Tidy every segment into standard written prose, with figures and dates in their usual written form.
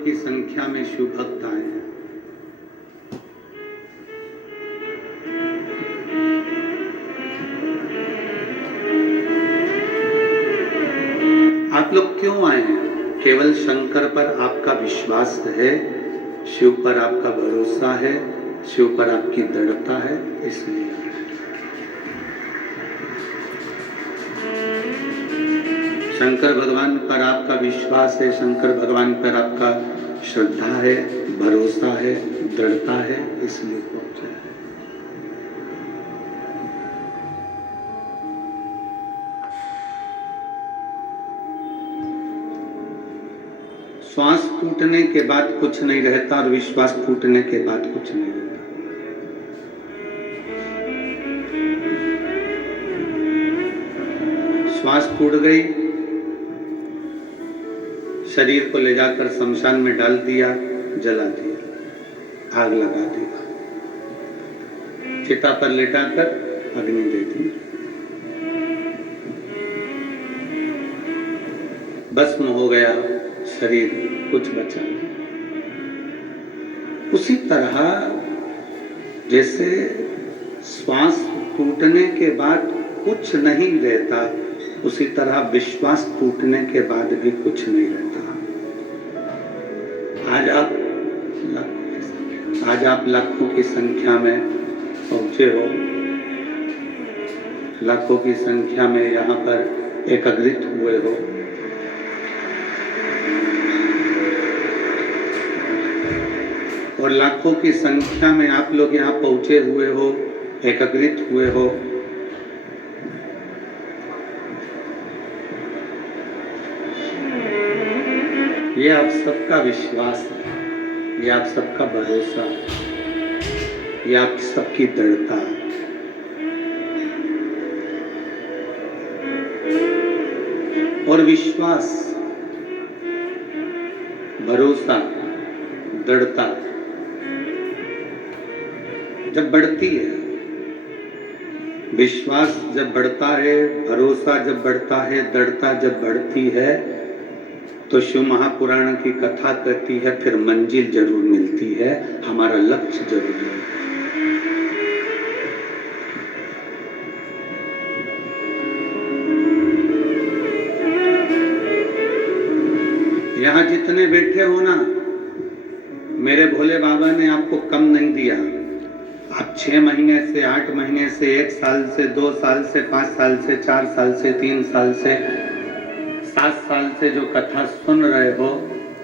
की संख्या में शिव भक्त आए हैं। आप लोग क्यों आए हैं? केवल शंकर पर आपका विश्वास है, शिव पर आपका भरोसा है, शिव पर आपकी दृढ़ता है, इसलिए शंकर भगवान पर आपका विश्वास है, शंकर भगवान पर आपका श्रद्धा है, भरोसा है, दृढ़ता है, इसलिए पहुंचे हैं। श्वास फूटने के बाद कुछ नहीं रहता और विश्वास फूटने के बाद कुछ नहीं रहता। श्वास फूट गई, शरीर को ले जाकर शमशान में डाल दिया, जला दिया, आग लगा दिया, चिता पर लेटाकर अग्नि दे दी, भस्म हो गया शरीर, कुछ बचा नहीं। उसी तरह जैसे श्वास टूटने के बाद कुछ नहीं रहता, उसी तरह विश्वास टूटने के बाद भी कुछ नहीं रहता। आज आप लाखों की संख्या में पहुंचे हो, लाखों की संख्या में यहाँ पर एकत्रित हुए हो। और लाखों की संख्या में आप लोग यहाँ पहुंचे हुए हो, एकत्रित हुए हो। ये आप सबका विश्वास है, ये आप सबका भरोसा है, ये आप सबकी दृढ़ता है। और विश्वास, भरोसा, दृढ़ता जब बढ़ती है, विश्वास जब बढ़ता है, भरोसा जब बढ़ता है, दृढ़ता जब बढ़ती है, तो शिव महापुराण की कथा कहती है फिर मंजिल जरूर मिलती है, हमारा लक्ष्य जरूर मिलता है। यहाँ जितने बैठे हो ना, मेरे भोले बाबा ने आपको कम नहीं दिया। आप 6 महीने से, 8 महीने से, 1 साल से, 2 साल से, 5 साल से, 4 साल से, 3 साल से, 7 साल से जो कथा सुन रहे हो,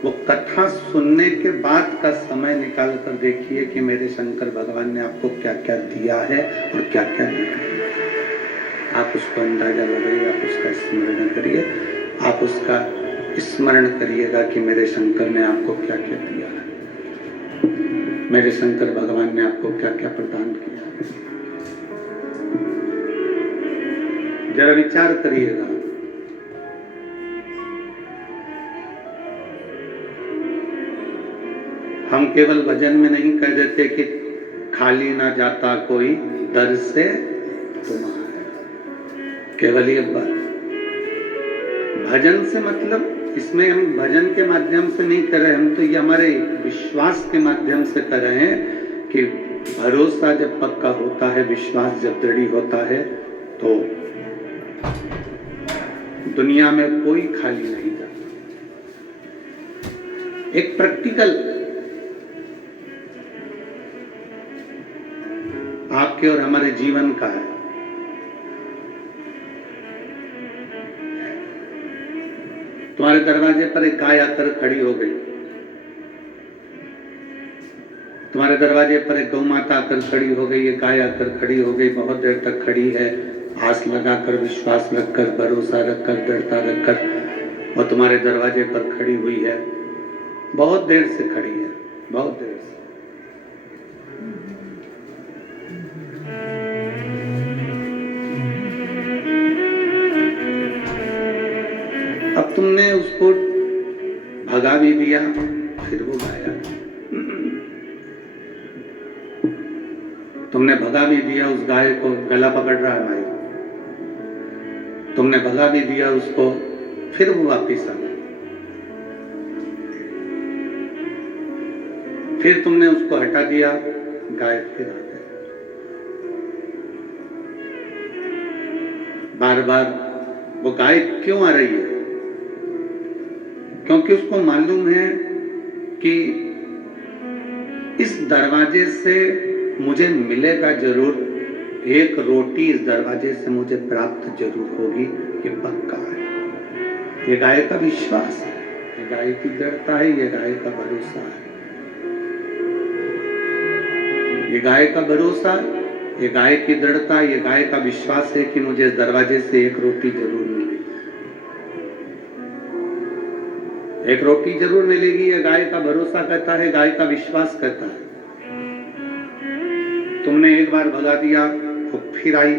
वो कथा सुनने के बाद का समय निकाल कर देखिए कि मेरे शंकर भगवान ने आपको क्या क्या दिया है और क्या क्या दिया। आप उसको अंदाजा लगाइए, आप उसका स्मरण करिए, आप उसका स्मरण करिएगा कि मेरे शंकर ने आपको क्या क्या दिया है, मेरे शंकर भगवान ने आपको क्या क्या प्रदान किया। जरा विचार करिएगा। हम केवल भजन में नहीं कह देते कि खाली ना जाता कोई दर से तुम्हारे, केवल ये बात। भजन से मतलब इसमें हम भजन के माध्यम से नहीं कर रहे, हम तो ये हमारे विश्वास के माध्यम से कर रहे हैं कि भरोसा जब पक्का होता है, विश्वास जब दृढ़ होता है, तो दुनिया में कोई खाली नहीं जाता। एक प्रैक्टिकल आपके और हमारे जीवन का है। तुम्हारे दरवाजे पर एक गाय आकर खड़ी हो गई, तुम्हारे दरवाजे पर एक गौ माता आकर खड़ी हो गई, एक गाय आकर खड़ी हो गई, बहुत देर तक खड़ी है, आस लगाकर, विश्वास रखकर, भरोसा रखकर, दृढ़ता रखकर, और तुम्हारे दरवाजे पर खड़ी हुई है, बहुत देर से खड़ी है, बहुत देर से। अब तुमने उसको भगा भी दिया, फिर वो गाया। तुमने भगा भी दिया उस गाय को, गला पकड़ रहा है भाई, तुमने भगा भी दिया उसको, फिर वो वापिस आ गया। फिर तुमने उसको हटा दिया, गाय फिर आ गई। बार बार वो गाय क्यों आ रही है? क्योंकि उसको मालूम है कि इस दरवाजे से मुझे मिलेगा जरूर, एक रोटी इस दरवाजे से मुझे प्राप्त जरूर होगी, ये पक्का है। ये गाय का विश्वास है, ये गाय की दृढ़ता है, ये गाय का भरोसा है। ये गाय का भरोसा, ये गाय की दृढ़ता, ये गाय का विश्वास है कि मुझे इस दरवाजे से एक रोटी जरूर मिलेगी, एक रोटी जरूर मिलेगी। ये गाय का भरोसा करता है, गाय का विश्वास करता है। तुमने एक बार भगा दिया, वो फिर आई,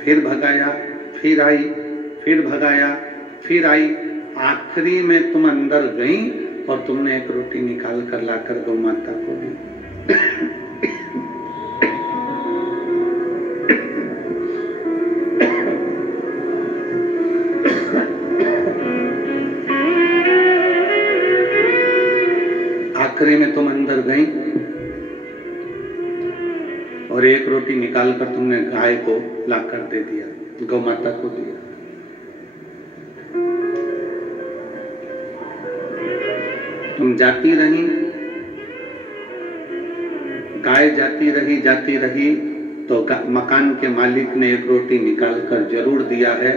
फिर भगाया, फिर आई, फिर भगाया, फिर आई। आखिरी में तुम अंदर गई और तुमने एक रोटी निकाल कर लाकर गौ माता को दी। आखिरी में तुम अंदर गई और एक रोटी निकालकर तुमने गाय को लाकर दे दिया, गौ माता को दिया। तुम जाती रही, गाय जाती रही तो मकान के मालिक ने एक रोटी निकालकर जरूर दिया है।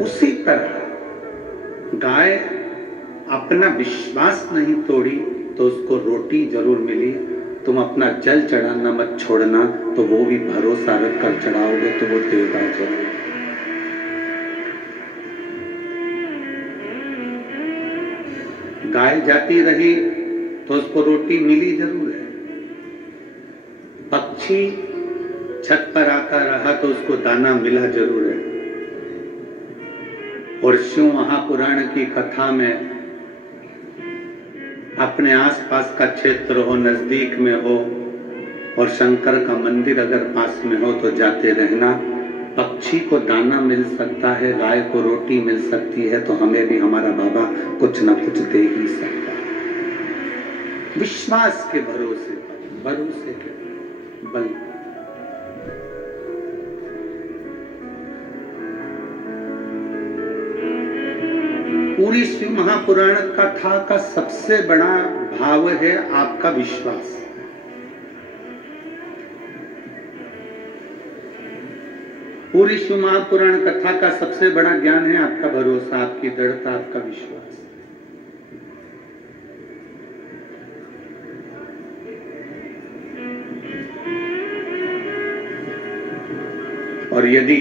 उसी तरह गाय अपना विश्वास नहीं तोड़ी तो उसको रोटी जरूर मिली। तुम अपना जल चढ़ाना मत छोड़ना, तो वो भी भरोसा रखकर चढ़ाओगे तो वो देगा जरूर। गाय जाती रही तो उसको रोटी मिली जरूर है। पक्षी छत पर आता रहा तो उसको दाना मिला जरूर है। और शिव महापुराण की कथा में अपने आसपास का क्षेत्र हो, नजदीक में हो और शंकर का मंदिर अगर पास में हो तो जाते रहना। पक्षी को दाना मिल सकता है, गाय को रोटी मिल सकती है, तो हमें भी हमारा बाबा कुछ ना कुछ दे ही सकता है। विश्वास के भरोसे के बल। पूरी शिव महापुराण कथा का सबसे बड़ा भाव है आपका विश्वास। पूरी शिव महापुराण कथा का सबसे बड़ा ज्ञान है आपका भरोसा, आपकी दृढ़ता, आपका विश्वास। और यदि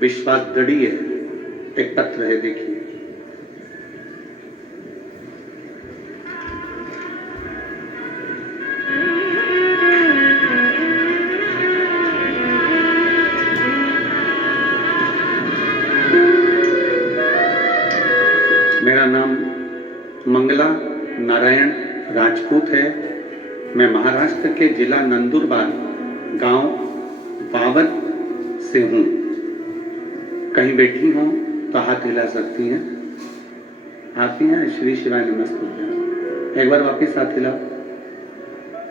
विश्वास दृढ़ है, एक पत्र है, देखिए। मेरा नाम मंगला नारायण राजपूत है। मैं महाराष्ट्र के जिला नंदुरबार गांव बावत से हूँ। कहीं बैठी हूँ तो हाथ हिला सकती हैं। आती हैं, श्री शिवाय नमस्ते। एक बार वापिस हाथ हिलाओ।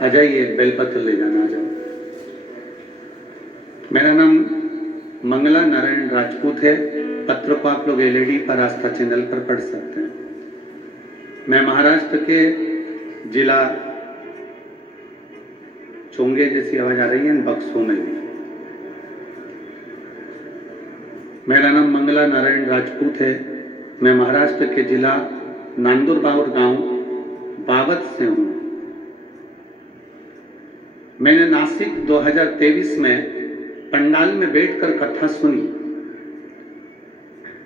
आ जाइए, बेलपत्र ले जाना, आ जाओ। मेरा नाम मंगला नारायण राजपूत है। पत्र को आप लोग एलईडी पर आस्था चैनल पर पढ़ सकते हैं। मैं महाराष्ट्र के जिला चोंगे जैसी आवाज आ रही है, बक्सों में भी। मेरा नाम मंगला नारायण राजपूत है। मैं महाराष्ट्र के जिला नांदुरबार गांव बावत से हूं। मैंने नासिक 2023 में पंडाल में बैठकर कथा सुनी।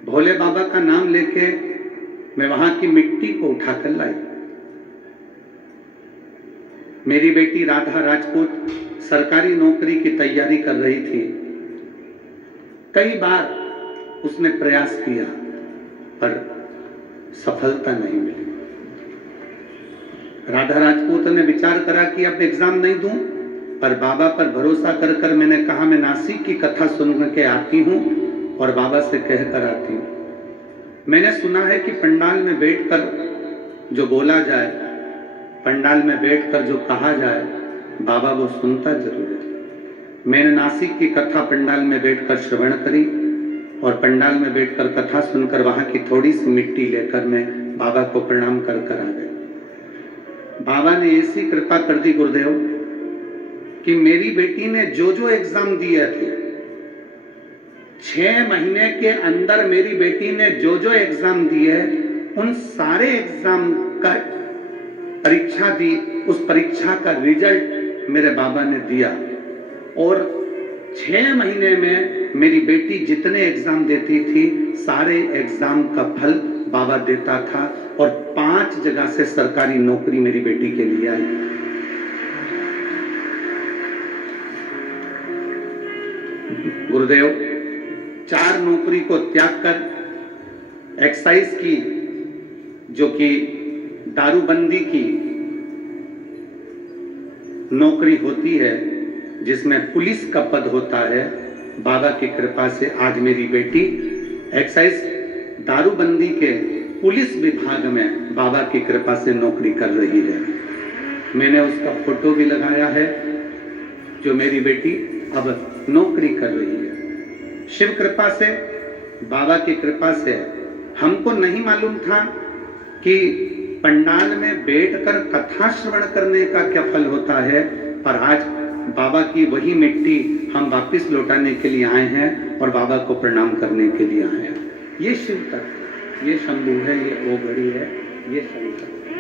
भोले बाबा का नाम लेके मैं वहां की मिट्टी को उठाकर लाई। मेरी बेटी राधा राजपूत सरकारी नौकरी की तैयारी कर रही थी। कई बार उसने प्रयास किया पर सफलता नहीं मिली। राधा राजपूत ने विचार करा कि अब एग्जाम नहीं दूं, पर बाबा पर भरोसा कर कर मैंने कहा मैं नासिक की कथा सुन के आती हूं और बाबा से कह कर आती हूं। मैंने सुना है कि पंडाल में बैठकर जो बोला जाए पंडाल में बैठकर जो कहा जाए बाबा वो सुनता जरूर है। मैंने नासिक की कथा पंडाल में बैठकर श्रवण करी और पंडाल में बैठकर कथा सुनकर वहां की थोड़ी सी मिट्टी लेकर मैं बाबा को प्रणाम कर कर आ गया। बाबा ने ऐसी कृपा कर दी गुरुदेव कि मेरी बेटी ने जो जो एग्जाम दिए थे, 6 महीने के अंदर मेरी बेटी ने जो जो एग्जाम दिए, उन सारे एग्जाम का परीक्षा दी, उस परीक्षा का रिजल्ट मेरे बाबा ने दिया। और 6 महीने में मेरी बेटी जितने एग्जाम देती थी सारे एग्जाम का फल बाबा देता था और 5 जगह से सरकारी नौकरी मेरी बेटी के लिए आई। गुरुदेव 4 नौकरी को त्याग कर एक्साइज की, जो कि दारूबंदी की नौकरी होती है, जिसमें पुलिस का पद होता है, बाबा की कृपा से आज मेरी बेटी एक्साइज दारूबंदी के पुलिस विभाग में बाबा की कृपा से नौकरी कर रही है। मैंने उसका फोटो भी लगाया है, जो मेरी बेटी अब नौकरी कर रही है। शिव कृपा से, बाबा की कृपा से हमको नहीं मालूम था कि पंडाल में बैठकर कथा श्रवण करने का क्या फल होता है, पर आज बाबा की वही मिट्टी हम वापस लौटाने के लिए आए हैं और बाबा को प्रणाम करने के लिए आए हैं। ये शिव तत्व, ये शंभू है, ये ओघड़ी है, ये शंकर है,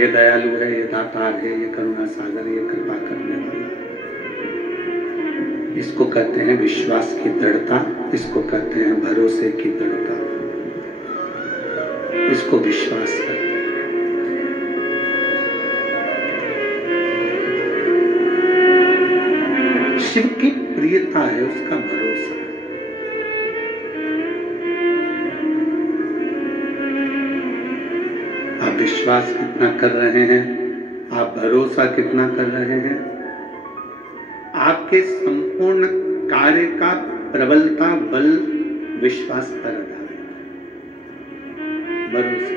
ये दयालु है, ये दातार है, ये करुणा सागर, ये कृपा करने वाला है। इसको कहते हैं विश्वास की दृढ़ता, इसको कहते हैं भरोसे की दृढ़ता, इसको विश्वास करते हैं। शिव की प्रियता है, उसका भरोसा। आप विश्वास कितना कर रहे हैं, आप भरोसा कितना कर रहे हैं, आपके संपूर्ण कार्य का प्रबलता बल विश्वास पर आधारित है। भरोसा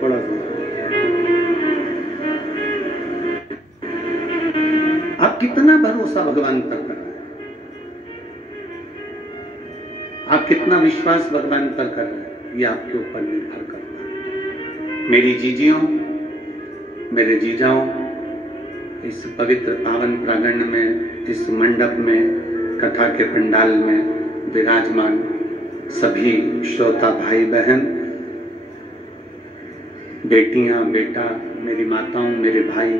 थोड़ा सा आप कितना भरोसा भगवान पर कर रहे हैं, आप कितना विश्वास भगवान पर कर रहे हैं, ये आपके ऊपर निर्भर करता है। मेरी जीजियों, मेरे जीजाओं, इस पवित्र पावन प्रांगण में, इस मंडप में, कथा के पंडाल में विराजमान सभी श्रोता भाई बहन, बेटियां, बेटा, मेरी माताओं, मेरे भाई,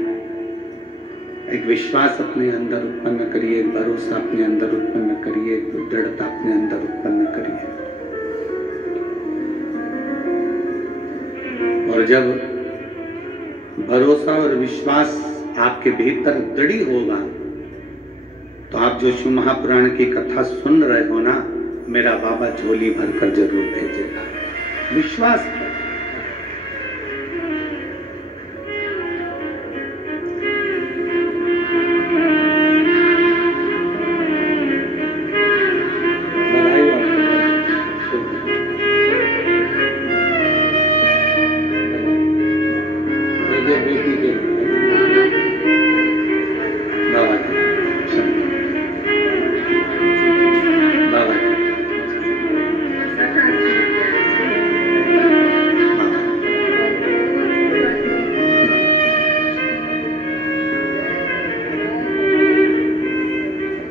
एक विश्वास अपने अंदर उत्पन्न करिए, एक भरोसा अपने अंदर उत्पन्न करिए, एक दृढ़ता अपने अंदर उत्पन्न करिए। और जब भरोसा और विश्वास आपके भीतर दृढ़ होगा तो आप जो शिव महापुराण की कथा सुन रहे हो ना, मेरा बाबा झोली भरकर जरूर भेजेगा। विश्वास कर।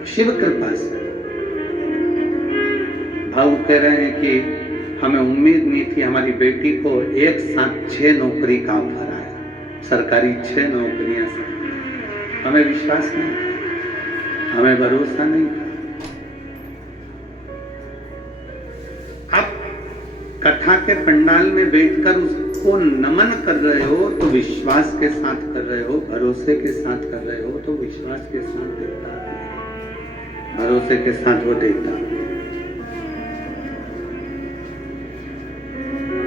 शिव कृपा से भाऊ कह रहे हैं कि हमें उम्मीद नहीं थी, हमारी बेटी को एक साथ 6 नौकरी का ऑफर आया, सरकारी 6 नौकरियां। हमें विश्वास नहीं, हमें भरोसा नहीं। आप कथा के पंडाल में बैठकर उसको नमन कर रहे हो तो विश्वास के साथ कर रहे हो, भरोसे के साथ कर रहे हो तो विश्वास के साथ देता है, भरोसे के साथ वो देता।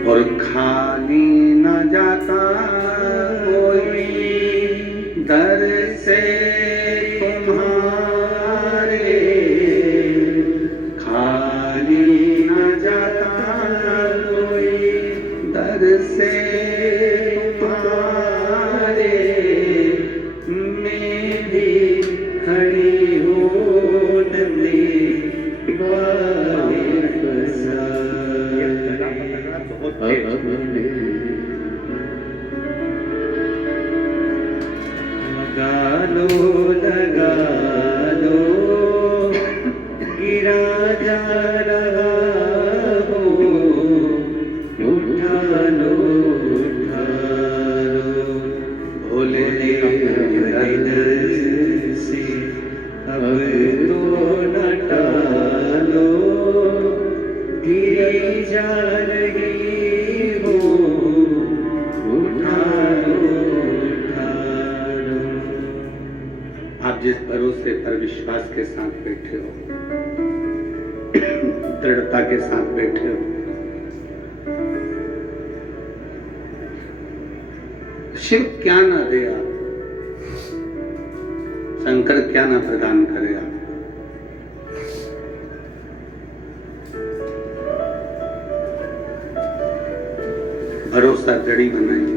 और खाली न जाता कोई दर से तुम्हारे, खाली से तुम्हारे मैं भी खड़ी हूँ नंदी बाहे पसारे। लगा लो गिरा जा रहा हो, उठा लो भोले इधर से अब तो न टालो, गिरी जा रही हो, उठा लो। आप जिस भरोसे पर विश्वास के साथ बैठे हो, दृढ़ता के साथ बैठे हो, शिव क्या ना दे आप, शंकर क्या ना प्रदान करे आप। भरोसा जड़ी बनाइए।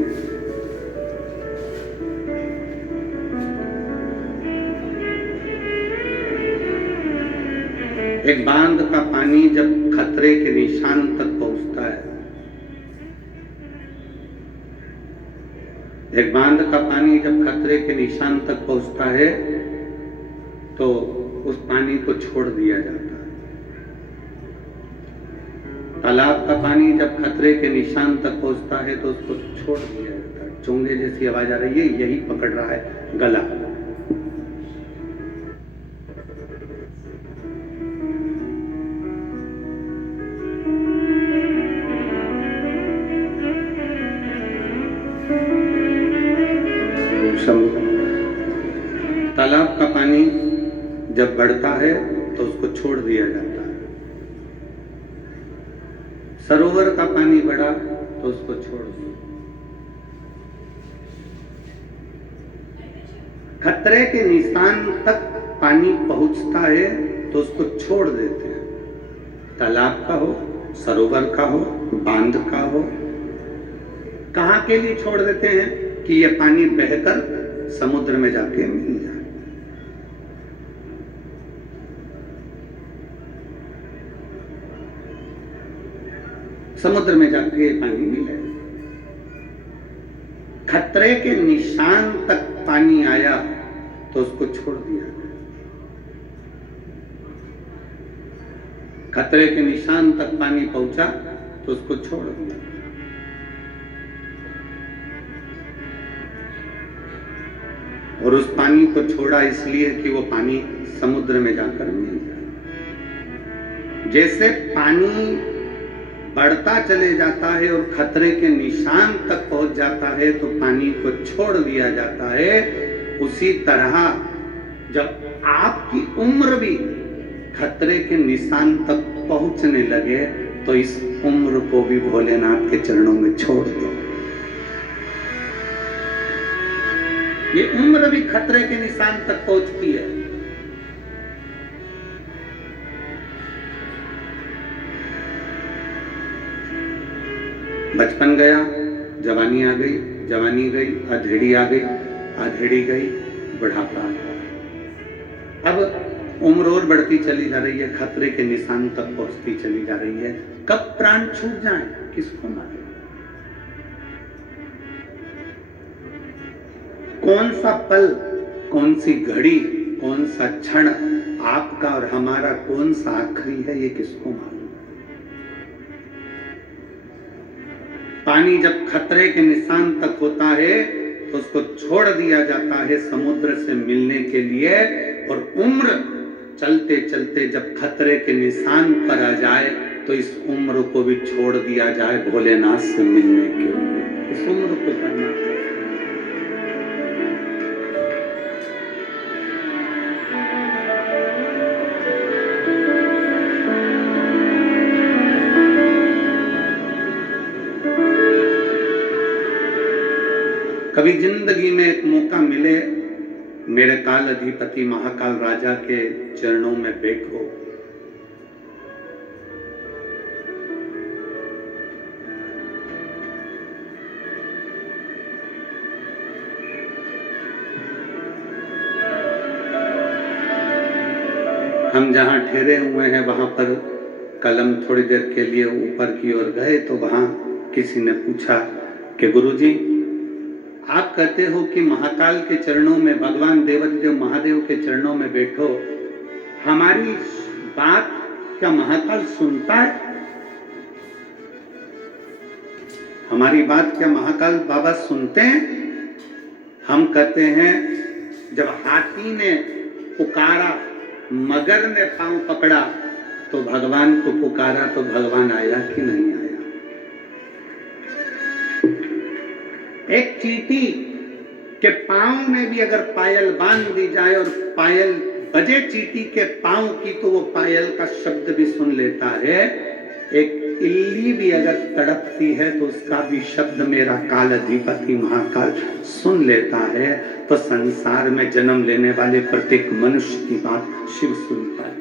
एक बांध का पानी जब खतरे के निशान तक पहुंचता है, एक बांध का पानी जब खतरे के निशान तक पहुंचता है तो उस पानी को छोड़ दिया जाता है। तालाब का पानी जब खतरे के निशान तक पहुंचता है तो उसको छोड़ दिया जाता है। चोंगे जैसी आवाज आ रही है, यही पकड़ रहा है गला। तालाब का पानी जब बढ़ता है तो उसको छोड़ दिया जाता है। सरोवर का पानी बढ़ा तो उसको छोड़ दिया। खतरे के निशान तक पानी पहुंचता है तो उसको छोड़ देते हैं। तालाब का हो, सरोवर का हो, बांध का हो, कहां के लिए छोड़ देते हैं कि यह पानी बहकर समुद्र में जाके मिल जाए। समुद्र में जाके पानी मिले। खतरे के निशान तक पानी आया तो उसको छोड़ दिया। खतरे के निशान तक पानी पहुंचा तो उसको छोड़ दिया। और उस पानी को छोड़ा इसलिए कि वो पानी समुद्र में जाकर मिल जाए। जैसे पानी बढ़ता चले जाता है और खतरे के निशान तक पहुंच जाता है तो पानी को छोड़ दिया जाता है, उसी तरह जब आपकी उम्र भी खतरे के निशान तक पहुंचने लगे तो इस उम्र को भी भोलेनाथ के चरणों में छोड़ दो। ये उम्र भी खतरे के निशान तक पहुंचती है। बचपन गया, जवानी आ गई, जवानी गई, अधेड़ी आ गई, अधेड़ी गई, बुढ़ापा आ गया। अब उम्र और बढ़ती चली जा रही है, खतरे के निशान तक पहुंचती चली जा रही है। कब प्राण छूट जाए किसको मालूम। कौन सा पल, कौन सी घड़ी, कौन सा क्षण आपका और हमारा कौन सा आखिरी है, ये किसको मालूम। पानी जब खतरे के निशान तक होता है तो उसको छोड़ दिया जाता है समुद्र से मिलने के लिए। और उम्र चलते चलते जब खतरे के निशान पर आ जाए तो इस उम्र को भी छोड़ दिया जाए भोलेनाथ से मिलने के लिए। इस उम्र को करना कभी जिंदगी में एक मौका मिले, मेरे काल अधिपति महाकाल राजा के चरणों में बैठो। हम जहाँ ठहरे हुए हैं वहाँ पर कलम थोड़ी देर के लिए ऊपर की ओर गए तो वहाँ किसी ने पूछा कि गुरुजी, आप कहते हो कि महाकाल के चरणों में, भगवान देवाधिदेव महादेव के चरणों में बैठो, हमारी बात क्या महाकाल सुनता है? हमारी बात क्या महाकाल बाबा सुनते हैं? हम कहते हैं जब हाथी ने पुकारा, मगर ने पांव पकड़ा तो भगवान को पुकारा तो भगवान आया कि नहीं आया? एक चींटी के पांव में भी अगर पायल बांध दी जाए और पायल बजे चींटी के पांव की तो वो पायल का शब्द भी सुन लेता है। एक इल्ली भी अगर तड़पती है तो उसका भी शब्द मेरा काल अधिपति महाकाल सुन लेता है। तो संसार में जन्म लेने वाले प्रत्येक मनुष्य की बात शिव सुनता है।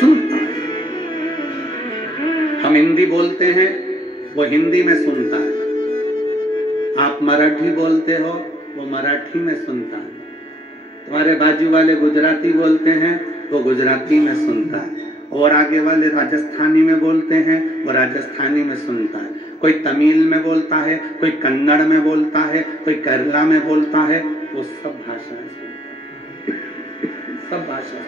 सुनता है। हम हिंदी बोलते हैं, वो हिंदी में सुनता है। आप मराठी बोलते हो, वो मराठी में सुनता है। तुम्हारे बाजू वाले गुजराती बोलते हैं, वो गुजराती में सुनता है। और आगे वाले राजस्थानी में बोलते हैं, वो राजस्थानी में सुनता है। कोई तमिल में बोलता है, कोई कन्नड़ में बोलता है, कोई केरला में बोलता है, वो सब भाषाएं सुनता है। सब भाषा।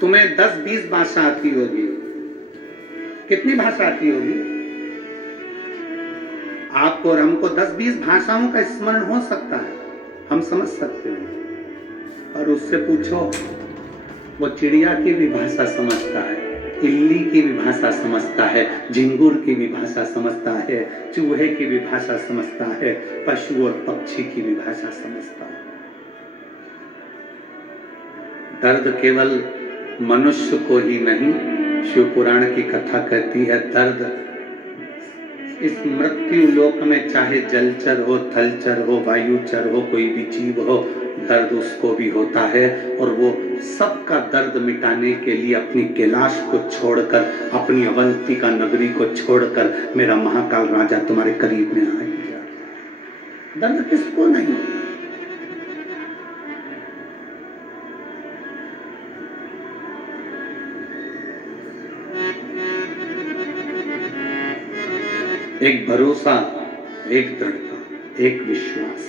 तुम्हें 10-20 भाषा आती होगी। कितनी भाषा आती होगी? आपको और हमको 10-20 भाषाओं का स्मरण हो सकता है, हम समझ सकते हैं। और उससे पूछो, वो चिड़िया की भी भाषा समझता है, इल्ली की भी भाषा समझता है, झिंगुर की भी भाषा समझता है, चूहे की भी भाषा समझता है, पशु और पक्षी की भी भाषा समझता है। दर्द केवल मनुष्य को ही नहीं, शिव पुराण की कथा कहती है, दर्द इस मृत्यु लोक में चाहे जलचर हो, थलचर हो, वायुचर हो, कोई भी जीव हो, दर्द उसको भी होता है। और वो सबका दर्द मिटाने के लिए अपनी कैलाश को छोड़कर, अपनी अवंतिका नगरी को छोड़कर मेरा महाकाल राजा तुम्हारे करीब में आ गया। दर्द किसको नहीं? एक भरोसा, एक दृढ़ता, एक विश्वास।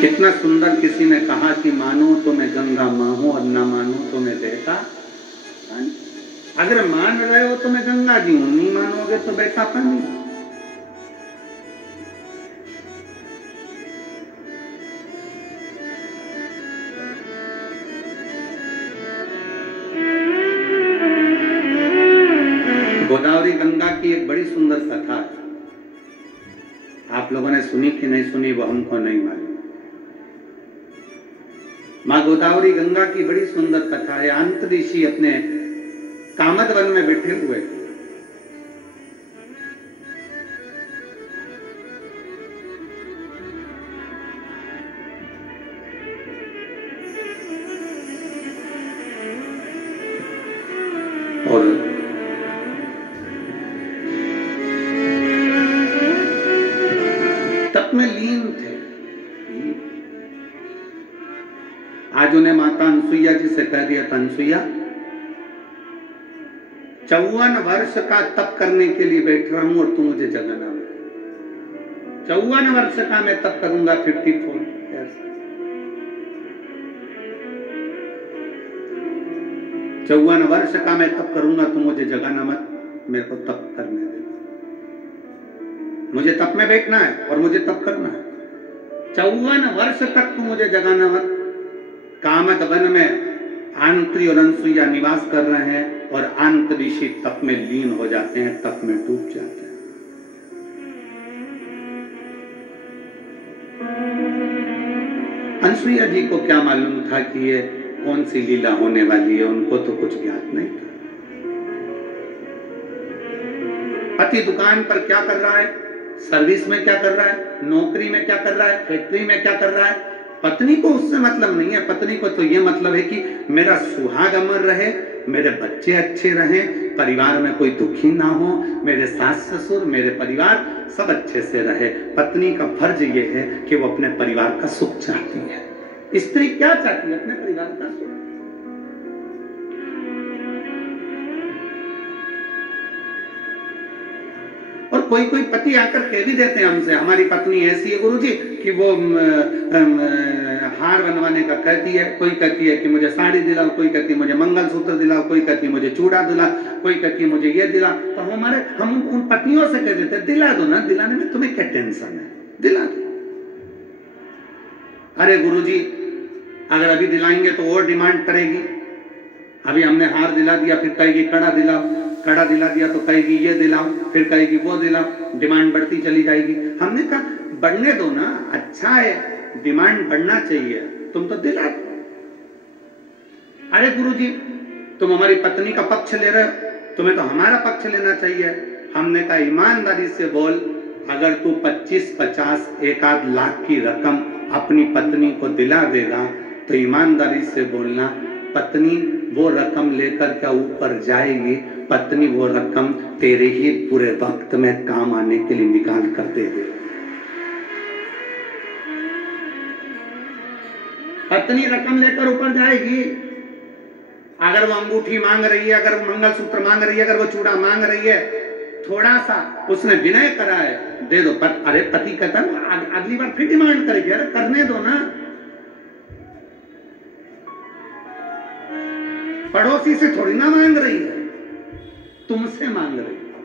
कितना सुंदर किसी ने कहा कि मानो तो मैं गंगा माँ हूं और ना मानो तो मैं बेटा। अगर मान रहे हो तो मैं गंगा जी हूं, नहीं मानोगे तो बेटा पानी। गोदावरी गंगा की एक बड़ी सुंदर कथा है। आप लोगों ने सुनी कि नहीं सुनी वो हमको नहीं मालूम। माँ गोदावरी गंगा की बड़ी सुंदर कथा है। अंत ऋषि अपने कामद वन में बैठे हुए, और तप में लीन थे। आज उन्हें माता अनसुईया जी से कह दिया था, अनसुईया 54 वर्ष का तप करने के लिए बैठ रहा हूं और तू मुझे जगाना मत। 54 वर्ष का मैं तप करूंगा, 54 years। 54 वर्ष का मैं तप करूंगा, तू मुझे जगाना मत, मेरे को तप करने दे। मुझे तप में बैठना है और मुझे तप करना है। 54 वर्ष तक तू मुझे जगाना मत। कामद वन में आंत्री और अनसुईया निवास कर रहे हैं और आंत ऋषि तप में लीन हो जाते हैं, तप में डूब जाते हैं। अनसुईया जी को क्या मालूम था कि ये कौन सी लीला होने वाली है, उनको तो कुछ ज्ञात नहीं था। पति दुकान पर क्या कर रहा है, सर्विस में क्या कर रहा है, नौकरी में क्या कर रहा है, फैक्ट्री में क्या कर रहा है, पत्नी को उससे मतलब नहीं है। पत्नी को तो ये मतलब है कि मेरा सुहाग अमर रहे, मेरे बच्चे अच्छे रहें, परिवार में कोई दुखी ना हो, मेरे सास ससुर, मेरे परिवार सब अच्छे से रहे। पत्नी का फर्ज ये है कि वो अपने परिवार का सुख चाहती है। स्त्री क्या चाहती है? अपने परिवार का सुख। और कोई कोई पति आकर कह भी देते हैं हमसे, हमारी पत्नी ऐसी है गुरुजी कि वो हार बनवाने का कहती है, कोई कहती है कि मुझे साड़ी दिलाओ, कोई कहती है मुझे मंगलसूत्र दिलाओ, कोई कहती है मुझे चूड़ा दिला, कोई कहती है मुझे ये दिला। तो हम उन पत्नियों से कह देते हैं दिला दो ना, दिलाने में तुम्हें क्या टेंशन है, दिला दो। अरे गुरुजी अगर अभी दिलाएंगे तो और डिमांड करेगी। अभी हमने हार दिला दिया, फिर कहेगी कड़ा दिलाओ, कड़ा दिला दिया तो कहेगी ये दिलाओ, फिर कहेगी वो दिलाओ, डिमांड बढ़ती चली जाएगी। हमने कहा बढ़ने दो ना, अच्छा है, डिमांड बढ़ना चाहिए, तुम तो दिला दो। अरे गुरुजी तुम हमारी पत्नी का पक्ष ले रहे हो, तुम्हें तो हमारा पक्ष लेना चाहिए। हमने कहा ईमानदारी से बोल, अगर तू 25-50 एक आध लाख की रकम अपनी पत्नी को दिला देगा तो ईमानदारी से बोलना, पत्नी वो रकम लेकर क्या ऊपर जाएगी? पत्नी वो रकम तेरे ही बुरे वक्त में काम आने के लिए निकाल कर दे दे। पत्नी रकम लेकर ऊपर जाएगी। अगर वो अंगूठी मांग रही है, अगर वो मंगलसूत्र मांग रही है, अगर वो चूड़ा मांग रही है, थोड़ा सा उसने विनय करा है, दे दो। अरे पति कहता है अगली बार फिर डिमांड करेगी, अरे करने दो ना। पड़ोसी से थोड़ी ना मांग रही है, तुमसे मांग रही है।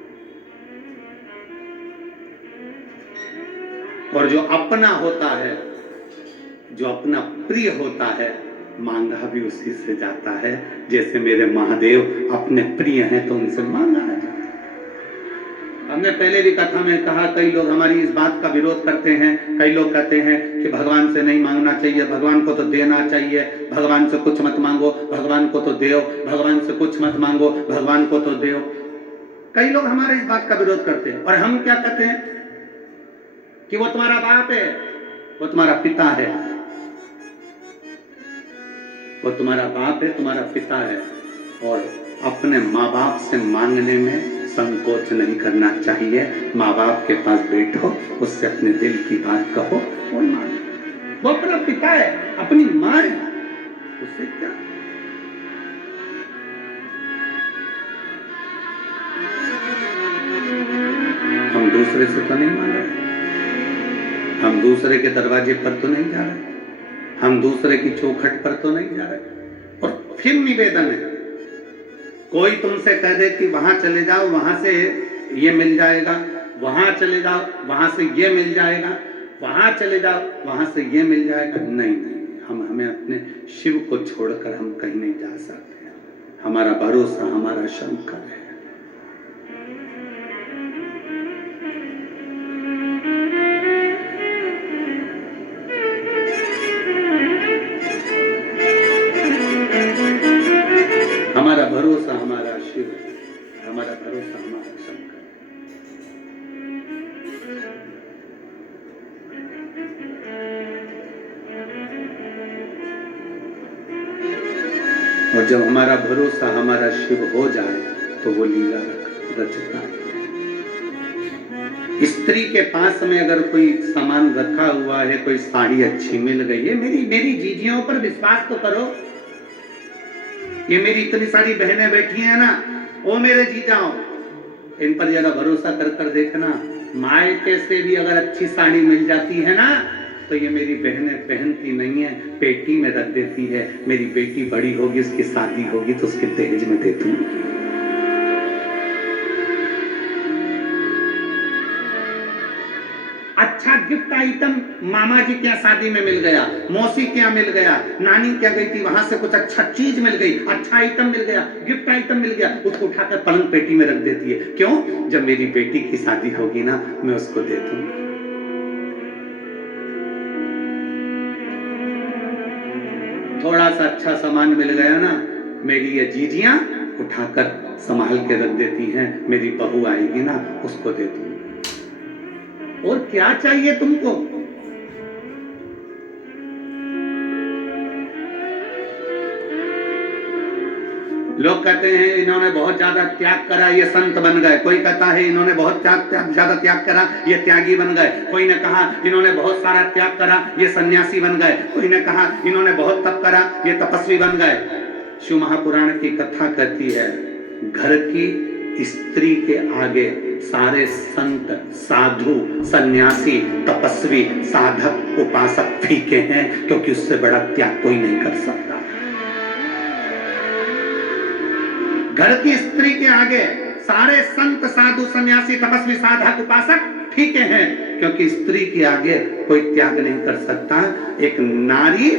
और जो अपना होता है, जो अपना प्रिय होता है, मांगा भी उसी से जाता है। जैसे मेरे महादेव अपने प्रिय हैं तो उनसे मांगा है। हमने पहले भी कथा में कहा, कई लोग हमारी इस बात का विरोध करते हैं। कई लोग कहते हैं कि भगवान से नहीं मांगना चाहिए, भगवान को तो देना चाहिए, भगवान से कुछ मत मांगो, भगवान को तो देओ, भगवान से कुछ मत मांगो, भगवान को तो देओ। कई लोग हमारे इस बात का विरोध करते हैं। और हम क्या कहते हैं कि वो तुम्हारा बाप है, वो तुम्हारा पिता है, वो तुम्हारा बाप है, तुम्हारा पिता है। और अपने माँ बाप से मांगने में संकोच नहीं करना चाहिए। माँ बाप के पास बैठो, उससे अपने दिल की बात कहो और मांगो। वो अपना पिता है, अपनी माँ है, उससे क्या। हम दूसरे से तो नहीं मांग रहे, हम दूसरे के दरवाजे पर तो नहीं जा रहे, हम दूसरे की चौखट पर तो नहीं जा रहे। और फिर निवेदन है, कोई तुमसे कह दे कि वहां चले जाओ, वहां से ये मिल जाएगा, वहां चले जाओ, वहां से ये मिल जाएगा, वहां चले जाओ, वहां से ये मिल जाएगा, नहीं नहीं, हमें अपने शिव को छोड़कर हम कहीं नहीं जा सकते। हमारा भरोसा हमारा शंकर है। हमारा भरोसा हमारा शिव है, हमारा भरोसा हमारा शंकर। और जब हमारा भरोसा हमारा शिव हो जाए तो वो लीला रचता है। स्त्री के पास में अगर कोई सामान रखा हुआ है, कोई साड़ी अच्छी मिल गई है, मेरी जीजियों पर विश्वास तो करो। ये मेरी इतनी सारी बहनें बैठी हैं ना, ओ मेरे जीजाओ, इन पर जरा भरोसा कर कर देखना। मायके से भी अगर अच्छी साड़ी मिल जाती है ना, तो ये मेरी बहनें पहनती नहीं है, पेटी में रख देती है। मेरी बेटी बड़ी होगी, उसकी शादी होगी तो उसके दहेज में दे दूंगी। अच्छा गिफ्ट आइटम मामा जी के यहाँ शादी में मिल गया, मौसी के यहाँ मिल गया, नानी क्या गई थी वहां से कुछ अच्छा चीज मिल गई, अच्छा आइटम मिल गया, गिफ्ट आइटम मिल गया, उसको उठाकर पलंग पेटी में रख देती है। क्यों? जब मेरी बेटी की शादी होगी ना, मैं उसको दे दूंगी। थोड़ा सा अच्छा सामान मिल गया ना, मेरी ये जीजियां उठाकर संभाल के रख देती हैं, मेरी बहू आएगी ना उसको दे दूं। और क्या चाहिए तुमको? लोग कहते हैं इन्होंने बहुत ज्यादा त्याग करा, ये संत बन गए। कोई कहता है इन्होंने बहुत ज्यादा त्याग करा, ये त्यागी बन गए। कोई ने कहा इन्होंने बहुत सारा त्याग करा, ये सन्यासी बन गए। कोई ने कहा इन्होंने बहुत तप करा, ये तपस्वी बन गए। शिव महापुराण की कथा कहती है, घर की स्त्री के आगे सारे संत, साधु, सन्यासी, तपस्वी, साधक, उपासक फीके हैं, क्योंकि उससे बड़ा त्याग कोई नहीं कर सकता। घर की स्त्री के आगे सारे संत, साधु, सन्यासी, तपस्वी, साधक, उपासक फीके हैं, क्योंकि स्त्री के आगे कोई त्याग नहीं कर सकता। एक नारी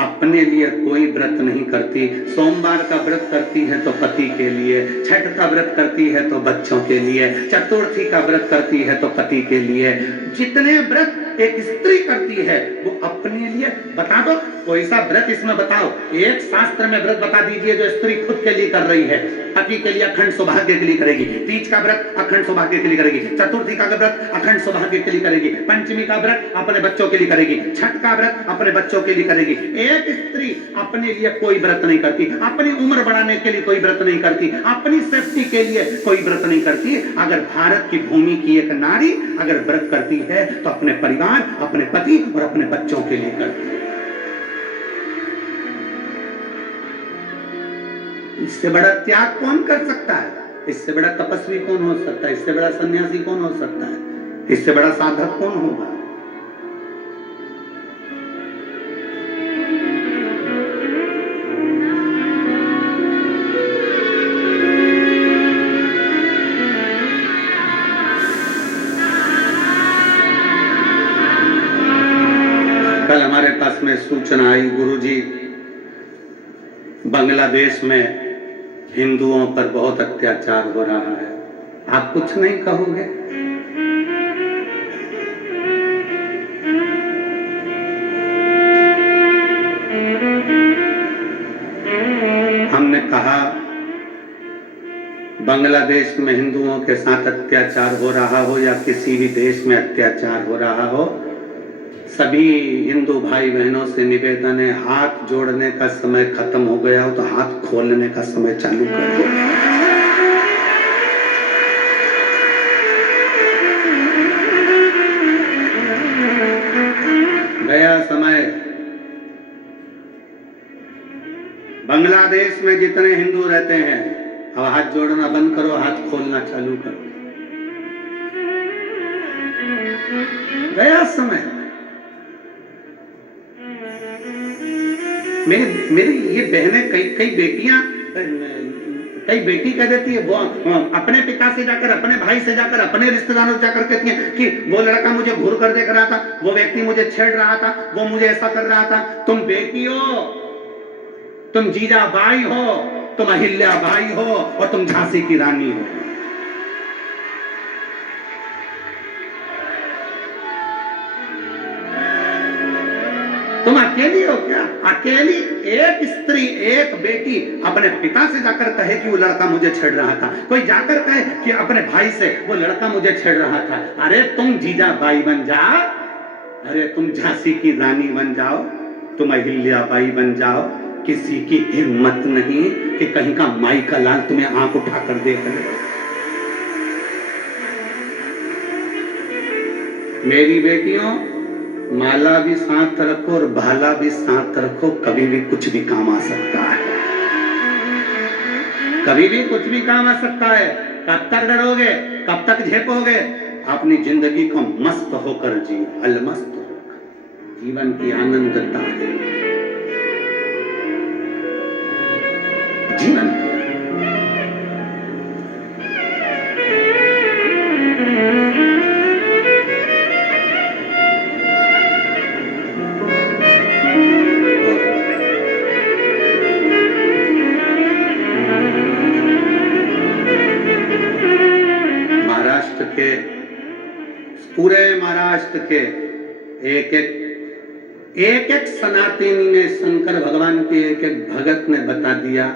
अपने लिए कोई व्रत नहीं करती। सोमवार का व्रत करती है तो पति के लिए, छठ का व्रत करती है तो बच्चों के लिए, चतुर्थी का व्रत करती है तो पति के लिए। जितने व्रत एक स्त्री करती है वो अपने लिए। बता दो कोई सा व्रत इसमें बताओ, एक शास्त्र में व्रत बता दीजिए जो स्त्री खुद के लिए कर रही है। पति के लिए अखंड सौभाग्य के लिए करेगी, तीज का व्रत अखंड सौभाग्य के लिए करेगी, चतुर्थी का व्रत अखंड सौभाग्य के लिए करेगी, पंचमी का व्रत अपने बच्चों के लिए करेगी, छठ का व्रत अपने बच्चों के लिए करेगी। एक स्त्री अपने लिए कोई व्रत नहीं करती, अपनी उम्र बढ़ाने के लिए कोई व्रत नहीं करती, अपनी सेफ्टी के लिए कोई व्रत नहीं करती। अगर भारत की भूमि की एक नारी अगर व्रत करती है तो अपने परिवार, अपने पति और अपने बच्चों के लिए करती है। इससे बड़ा त्याग कौन कर सकता है? इससे बड़ा तपस्वी कौन हो सकता है? इससे बड़ा सन्यासी कौन हो सकता है? इससे बड़ा साधक कौन होगा? कल हमारे पास में सूचना आई, गुरुजी बांग्लादेश में हिंदुओं पर बहुत अत्याचार हो रहा है। आप कुछ नहीं कहोगे? हमने कहा बांग्लादेश में हिंदुओं के साथ अत्याचार हो रहा हो या किसी भी देश में अत्याचार हो रहा हो, सभी हिंदू भाई बहनों से निवेदन है, हाथ जोड़ने का समय खत्म हो गया हो तो हाथ खोलने का समय चालू कर दो। गया समय। बांग्लादेश में जितने हिंदू रहते हैं, अब हाथ जोड़ना बंद करो, हाथ खोलना चालू करो। गया समय। मेरी ये बहनें, कई बेटियां, कई बेटी कह देती है, वो अपने पिता से जाकर, अपने भाई से जाकर, अपने रिश्तेदारों से जाकर कहती है कि वो लड़का मुझे घूर कर देख रहा था, वो व्यक्ति मुझे छेड़ रहा था, वो मुझे ऐसा कर रहा था। तुम बेटी हो, तुम जीजाबाई हो, तुम अहिल्याबाई हो और तुम झांसी की रानी हो। तुम अकेली हो क्या? अकेली एक स्त्री, एक बेटी अपने पिता से जाकर कहे कि वो लड़का मुझे छेड़ रहा था, कोई जाकर कहे कि अपने भाई से वो लड़का मुझे छेड़ रहा था। अरे तुम जीजाबाई बन जाओ, अरे तुम झांसी की रानी बन जाओ, तुम अहिल्याबाई बन जाओ। किसी की हिम्मत नहीं कि कहीं का माई का लाल तुम्हें आंख उठाकर देख ले। मेरी बेटियों, माला भी साथ रखो और भाला भी साथ रखो, कभी भी कुछ भी काम आ सकता है, कभी भी कुछ भी काम आ सकता है। कब तक डरोगे? कब तक झेपोगे? अपनी जिंदगी को मस्त होकर जियो, अलमस्त होकर जीवन की आनंदता है। जीवन पूरे महाराष्ट्र के एक सनातनी ने, शंकर भगवान के एक भगत ने बता दिया,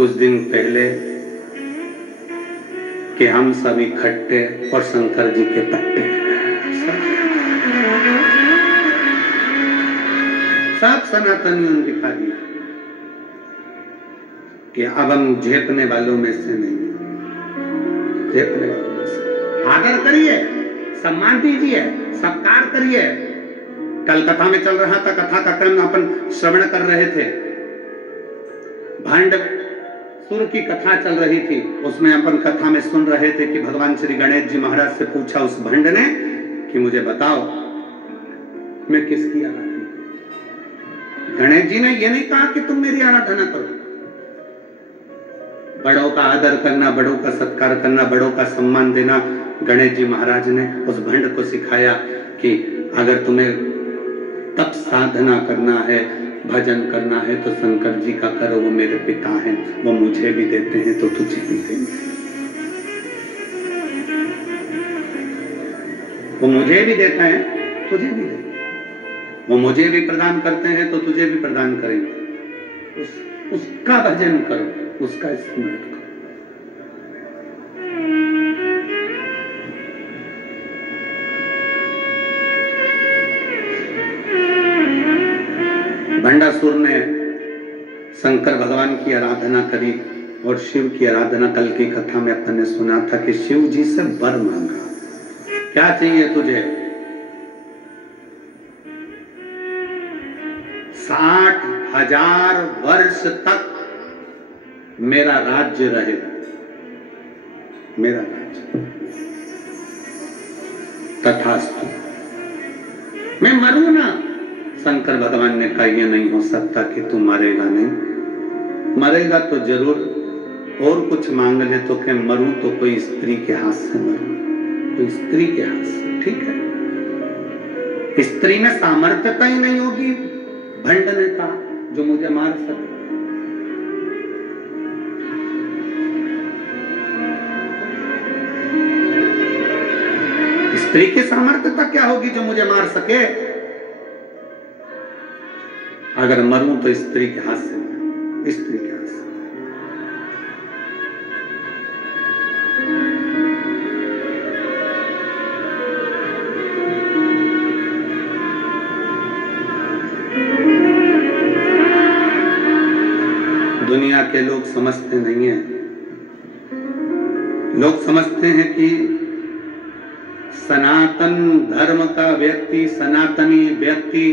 कुछ दिन पहले कि हम सभी खट्टे और शंकर जी के पट्टे, सब सनातनियों ने दिखा दिया कि अब हम झेपने वालों में से नहीं, झेपने वालों में से। आदर करिए, सम्मान दीजिए, सत्कार करिए। कल कथा में चल रहा था, कथा का क्रम अपन श्रवण कर रहे थे, भांड सुर की कथा चल रही थी। उसमें अपन कथा में सुन रहे थे कि भगवान श्री गणेश जी महाराज से पूछा उस भंड ने कि मुझे बताओ मैं किसकी आराधना करूं। गणेश जी ने यह नहीं कहा कि तुम मेरी आराधना करो। बड़ों का आदर करना, बड़ों का सत्कार करना, बड़ों का सम्मान देना गणेश जी महाराज ने उस भंड को सिखाया कि अगर तुम्हें तप साधना करना है, भजन करना है तो शंकर जी का करो, वो मेरे पिता हैं, वो मुझे भी देते हैं तो तुझे भी देंगे। वो मुझे भी देते हैं, तुझे भी देंगे। वो मुझे भी प्रदान करते हैं तो तुझे भी प्रदान करेंगे। उसका भजन करो, उसका स्मरण करो। भंडासुर ने शंकर भगवान की आराधना करी और शिव की आराधना। कल की कथा में अपन ने सुना था कि शिव जी से वर मांगा, क्या चाहिए तुझे? 60,000 वर्ष तक मेरा राज्य रहे, मेरा राज्य। तथास्तु, मैं मरूं ना। शंकर भगवान ने कहा यह नहीं हो सकता कि तू मरेगा नहीं। मरेगा तो जरूर, और कुछ मांग ले तो क्या मरूं तो कोई स्त्री के हाथ से मरूं, कोई स्त्री के हाथ से, ठीक है। स्त्री में सामर्थ्यता ही नहीं होगी, भंड ने कहा, जो मुझे मार सके। स्त्री की सामर्थ्यता क्या होगी जो मुझे मार सके? अगर मरूं तो स्त्री के हाथ से मरूं, स्त्री के हाथ से। दुनिया के लोग समझते नहीं हैं। लोग समझते हैं कि सनातन धर्म का व्यक्ति, सनातनी व्यक्ति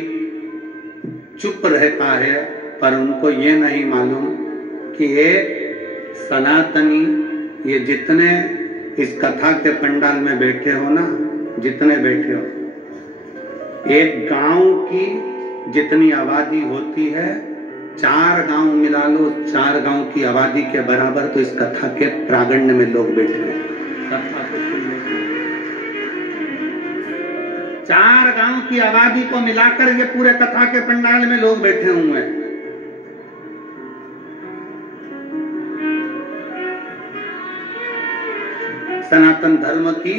चुप रहता है, पर उनको ये नहीं मालूम कि ये सनातनी, ये जितने इस कथा के पंडाल में बैठे हो ना, जितने बैठे हो, एक गांव की जितनी आबादी होती है, 4 गांव मिला लो, 4 गांव की आबादी के बराबर तो इस कथा के प्रांगण में लोग बैठे हैं। 4 गांव की आबादी को मिलाकर ये पूरे कथा के पंडाल में लोग बैठे हुए हैं। सनातन धर्म की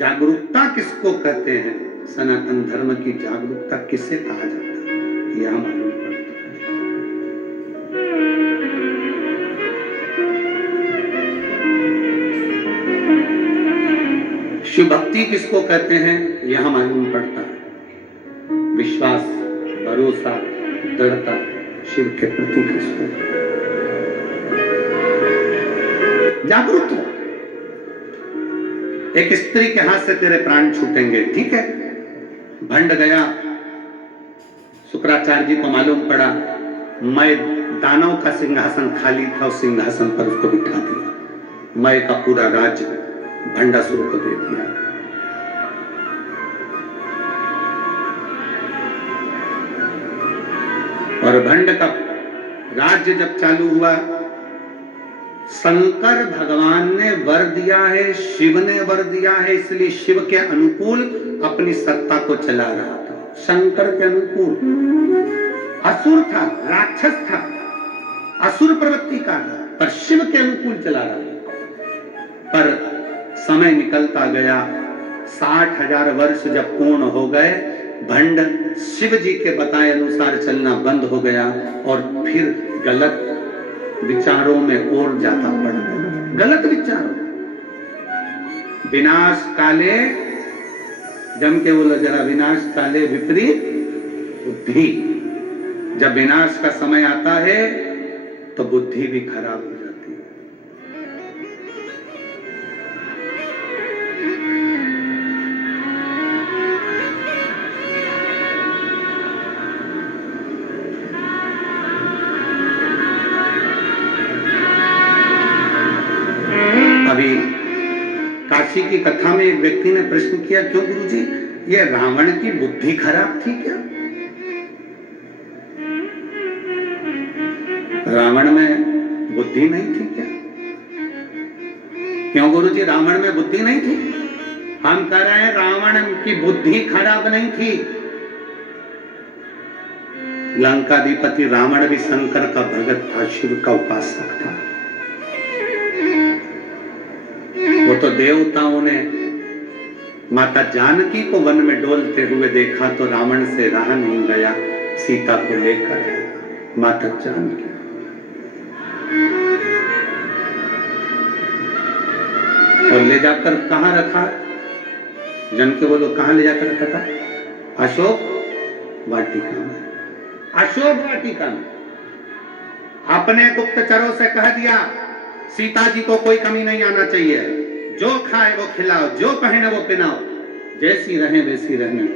जागरूकता किसको कहते हैं? सनातन धर्म की जागरूकता किसे कहा जाता है? यह मालूम पड़ता है। शिव भक्ति किसको कहते हैं? यह मालूम पड़ता है। विश्वास, भरोसा, दृढ़ता शिव के प्रति किसको? जागरूक हो। एक स्त्री के हाथ से तेरे प्राण छूटेंगे, ठीक है। भंड गया, शुक्राचार्य जी को मालूम पड़ा, मैं दानव का सिंहासन खाली था, उस सिंहासन पर उसको बिठा दिया। मैं का पूरा राज्य भंडासुर को दे दिया। और भंड का राज्य जब चालू हुआ, शंकर भगवान ने वर दिया है, शिव ने वर दिया है, इसलिए शिव के अनुकूल अपनी सत्ता को चला रहा था। शंकर के अनुकूल असुर था, राक्षस था, असुर प्रवृत्ति का था, पर शिव के अनुकूल चला रहा था। पर समय निकलता गया, 60,000 वर्ष जब पूर्ण हो गए, भंड शिव जी के बताए अनुसार चलना बंद हो गया और फिर गलत विचारों में और ज्यादा पड़ गए, गलत विचारों। विनाश काले, जम के बोलो जरा, विनाश काले विपरीत बुद्धि। जब विनाश का समय आता है तो बुद्धि भी खराब हो जाती है। अभी काशी की कथा में एक व्यक्ति ने प्रश्न किया, क्यों गुरुजी, ये रावण की बुद्धि खराब थी क्या? रावण में बुद्धि नहीं थी क्या? क्यों गुरुजी, रावण में बुद्धि नहीं थी? हम कह रहे हैं रावण की बुद्धि खराब नहीं थी। लंकाधिपति रावण भी शंकर का भगत था, शिव का उपासक था। वो तो देवताओं ने माता जानकी को वन में डोलते हुए देखा तो रावण से रहा नहीं गया, सीता को लेकर माता जानकी। और ले जाकर कहां रखा? जन के बोलो, कहां ले जाकर रखा था? अशोक वाटिका में। अशोक वाटिका में अपने गुप्तचरों से कह दिया, सीता जी को कोई कमी नहीं आना चाहिए, जो खाए वो खिलाओ, जो पहने वो पहनाओ, जैसी रहे वैसी रहने।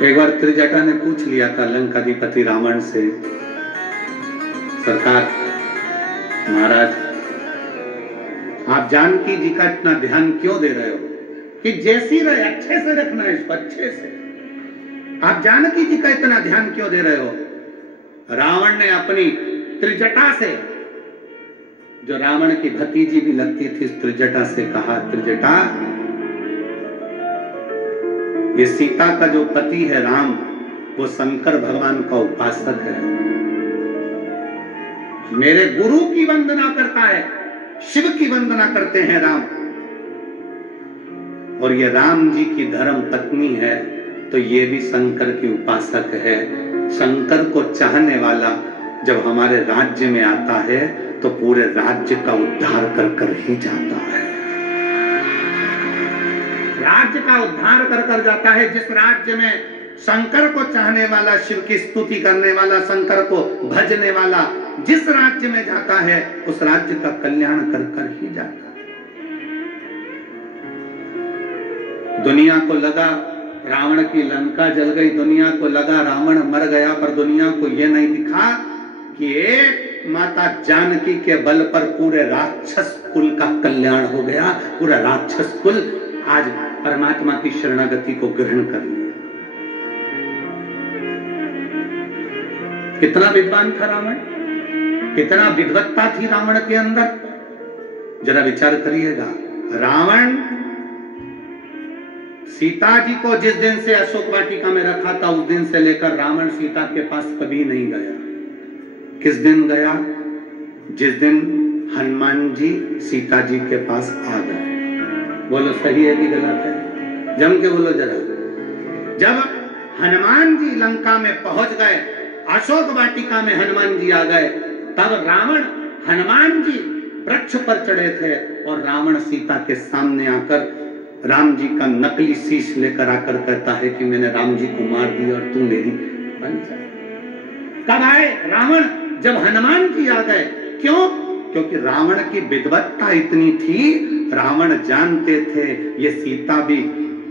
एक बार त्रिजटा ने पूछ लिया था लंकाधिपति रावण से, सरकार महाराज, आप जानकी जी का इतना ध्यान क्यों दे रहे हो कि जैसी रहे, अच्छे से रखना है इसको, अच्छे से। आप जानकी जी का इतना ध्यान क्यों दे रहे हो? रावण ने अपनी त्रिजटा से, जो रावण की भतीजी भी लगती थी, त्रिजटा से कहा, त्रिजटा, ये सीता का जो पति है राम, वो शंकर भगवान का उपासक है, मेरे गुरु की वंदना करता है, शिव की वंदना करते हैं राम, और ये राम जी की धर्म पत्नी है, तो ये भी शंकर की उपासक है। शंकर को चाहने वाला जब हमारे राज्य में आता है तो पूरे राज्य का उद्धार कर कर ही जाता है। राज्य का उद्धार कर कर जाता है। जिस राज्य में शंकर को चाहने वाला, शिव की स्तुति करने वाला, शंकर को भजने वाला जिस राज्य में जाता है, उस राज्य का कल्याण कर कर ही जाता है। दुनिया को लगा रावण की लंका जल गई, दुनिया को लगा रावण मर गया, पर दुनिया को यह नहीं दिखा कि एक माता जानकी के बल पर पूरे राक्षस कुल का कल्याण हो गया। पूरा राक्षस कुल आज परमात्मा की शरणागति को ग्रहण कर लिया। कितना विद्वान था रावण, कितना विद्वत्ता थी रावण के अंदर, जरा विचार करिएगा। रावण सीता जी को जिस दिन से अशोक वाटिका में रखा था, उस दिन से लेकर रावण सीता के पास कभी नहीं गया। किस दिन गया? जिस दिन हनुमान जी सीता जी के पास आ गए। बोलो सही है कि गलत है? जम के बोलो जरा। जब हनुमान जी लंका में पहुंच गए, अशोक वाटिका में हनुमान जी आ गए, तब रावण, हनुमान जी वृक्ष पर चढ़े थे और रावण सीता के सामने आकर राम जी का नकली शीश लेकर आकर कहता है कि मैंने राम जी को मार दिया और तू मेरी बन जा। कब आए रावण? जब हनुमान जी आ गए। क्यों? क्योंकि रावण की विद्वत्ता इतनी थी, रावण जानते थे ये सीता भी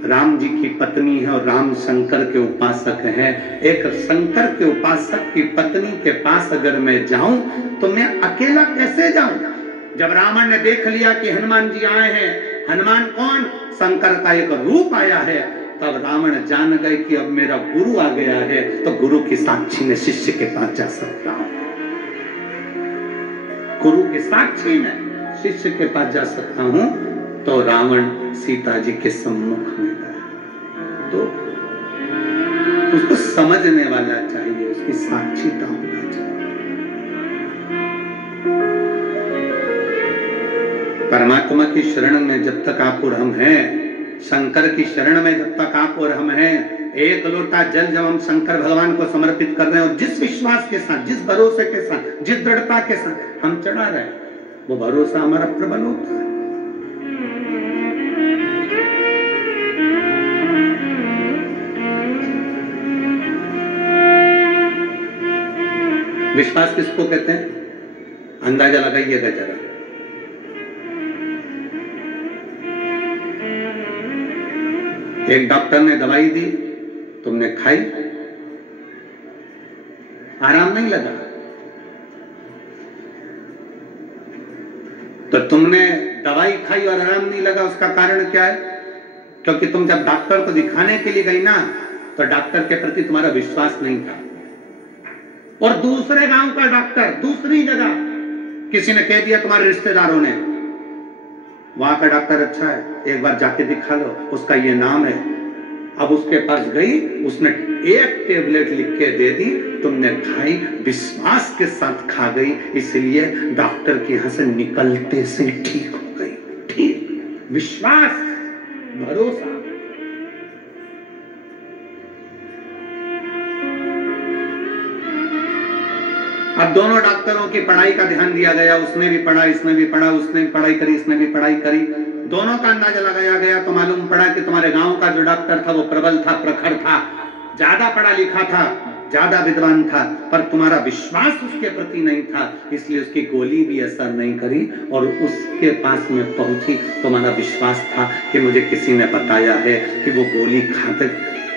राम जी की पत्नी है और राम शंकर के उपासक है। एक शंकर के उपासक की पत्नी के पास अगर मैं जाऊं तो मैं अकेला कैसे जाऊं? जब रावण ने देख लिया कि हनुमान जी आए हैं, हनुमान कौन? शंकर का एक रूप आया है, तब रावण जान गए कि अब मेरा गुरु आ गया है, तो गुरु की साक्षी में शिष्य के पास जा सकता हूं। गुरु की साक्षी में शिष्य के पास जा सकता हूं। तो रावण सीता जी के सम्मुख में गया। तो उसको समझने वाला चाहिए, उसकी साक्षीता होना चाहिए। परमात्मा की शरण में जब तक आप और हम हैं, शंकर की शरण में जब तक आप और हम हैं, एक लोटा जल जब हम शंकर भगवान को समर्पित कर रहे हैं और जिस विश्वास के साथ, जिस भरोसे के साथ, जिस दृढ़ता के साथ हम चढ़ा रहे हैं, वो भरोसा हमारा प्रबल होता है। विश्वास किसको कहते हैं? अंदाजा लगाइएगा जरा। एक डॉक्टर ने दवाई दी, तुमने खाई, आराम नहीं लगा, तो तुमने दवाई खाई और आराम नहीं लगा, उसका कारण क्या है? क्योंकि तुम जब डॉक्टर को दिखाने के लिए गई ना, तो डॉक्टर के प्रति तुम्हारा विश्वास नहीं था। और दूसरे गांव का डॉक्टर, दूसरी जगह किसी ने कह दिया तुम्हारे रिश्तेदारों ने, वहां का डॉक्टर अच्छा है, एक बार जाके दिखा लो, उसका ये नाम है। अब उसके पास गई, उसने एक टेबलेट लिख के दे दी, तुमने खाई, विश्वास के साथ खा गई, इसलिए डॉक्टर के यहां से निकलते से ठीक हो गई। ठीक, विश्वास, भरोसा। अब दोनों डॉक्टरों की पढ़ाई का ध्यान दिया गया, उसने भी पढ़ा, इसने भी पढ़ा, उसने भी पढ़ाई करी, इसने भी पढ़ाई करी, दोनों का अंदाजा लगाया गया तो मालूम पड़ा कि तुम्हारे गांव का जो डॉक्टर था वो प्रबल था, प्रखर था, ज्यादा पढ़ा लिखा था, ज्यादा विद्वान था, पर तुम्हारा विश्वास उसके प्रति नहीं था, इसलिए उसकी गोली भी असर नहीं करी। और उसके पास में पहुंची, तुम्हारा विश्वास था कि मुझे किसी ने बताया है कि वो गोली खाकर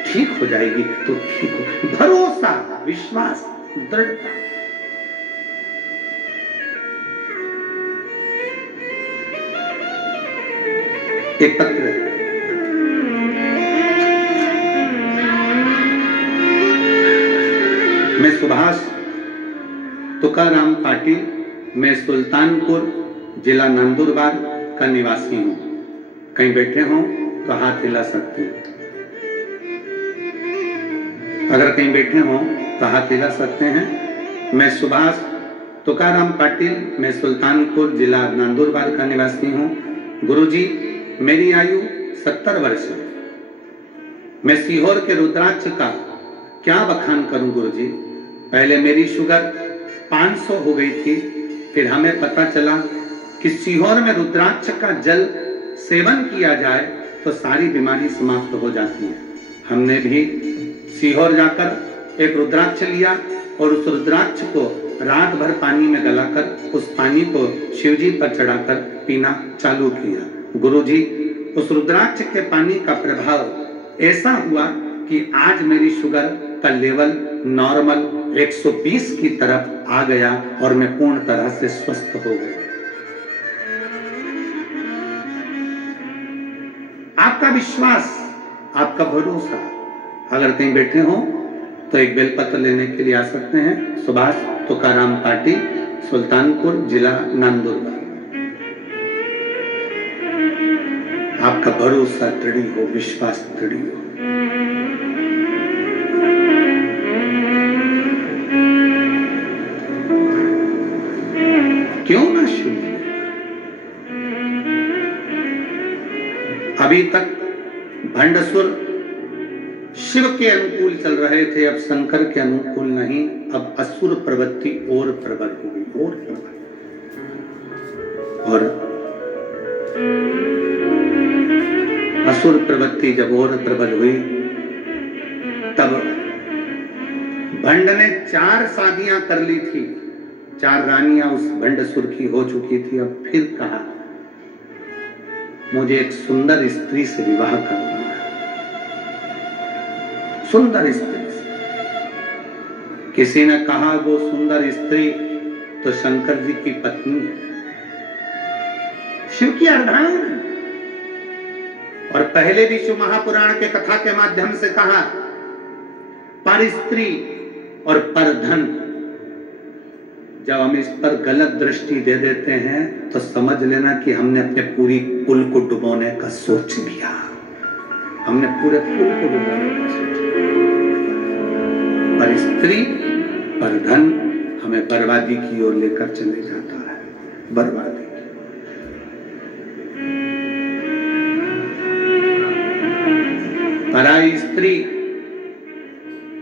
ठीक हो जाएगी, तो ठीक हो। भरोसा, विश्वास, दृढ़ता। एक पत्र है, मैं सुभाष तुकाराम पाटिल, मैं सुल्तानपुर जिला नंदुरबार का निवासी हूं। कहीं बैठे हो तो हाथ हिला सकते हैं, अगर कहीं बैठे हो तो हाथ हिला सकते हैं। मैं सुभाष तुकाराम पाटिल, मैं सुल्तानपुर जिला नंदुरबार का निवासी हूं। गुरुजी, मेरी आयु 70 वर्ष है। मैं सीहोर के रुद्राक्ष का क्या बखान करूं गुरुजी। पहले मेरी शुगर 500 हो गई थी, फिर हमें पता चला कि सीहोर में रुद्राक्ष का जल सेवन किया जाए तो सारी बीमारी समाप्त हो जाती है। हमने भी सीहोर जाकर एक रुद्राक्ष लिया और उस रुद्राक्ष को रात भर पानी में गलाकर उस पानी को शिवजी पर चढ़ाकर पीना चालू किया। गुरुजी, उस रुद्राक्ष के पानी का प्रभाव ऐसा हुआ कि आज मेरी शुगर का लेवल नॉर्मल 120 की तरफ आ गया और मैं पूर्ण तरह से स्वस्थ हो गया। आपका विश्वास, आपका भरोसा। अगर कहीं बैठे हो तो एक बेलपत्र लेने के लिए आ सकते हैं। सुभाष तुकाराम पाटिल, सुल्तानपुर जिला नंदुरबार। आपका भरोसा दृढ़ हो, विश्वास दृढ़ हो। क्यों ना शुरू? अभी तक भंडसुर शिव के अनुकूल चल रहे थे, अब शंकर के अनुकूल नहीं, अब असुर प्रवृत्ति और प्रबल हो गई, और प्रबल। और असुर प्रवृत्ति जब और प्रबल हुई, तब भंड ने 4 शादियां कर ली थी, 4 रानियां उस भंडसुर की हो चुकी थी। अब फिर कहा मुझे एक सुंदर स्त्री से विवाह करना है, सुंदर स्त्री से। किसी ने कहा वो सुंदर स्त्री तो शंकर जी की पत्नी है, शिव की अर्धांगिनी। और पहले भी शिव महापुराण के कथा के माध्यम से कहा, पर स्त्री और पर धन, जब हम इस पर गलत दृष्टि दे देते हैं तो समझ लेना कि हमने अपने पूरी कुल को डुबोने का सोच लिया, हमने पूरे कुल को डुबोने का सोच लिया। पर स्त्री पर धन हमें बर्बादी की ओर लेकर चले जाता है, बर्बादी। पराई स्त्री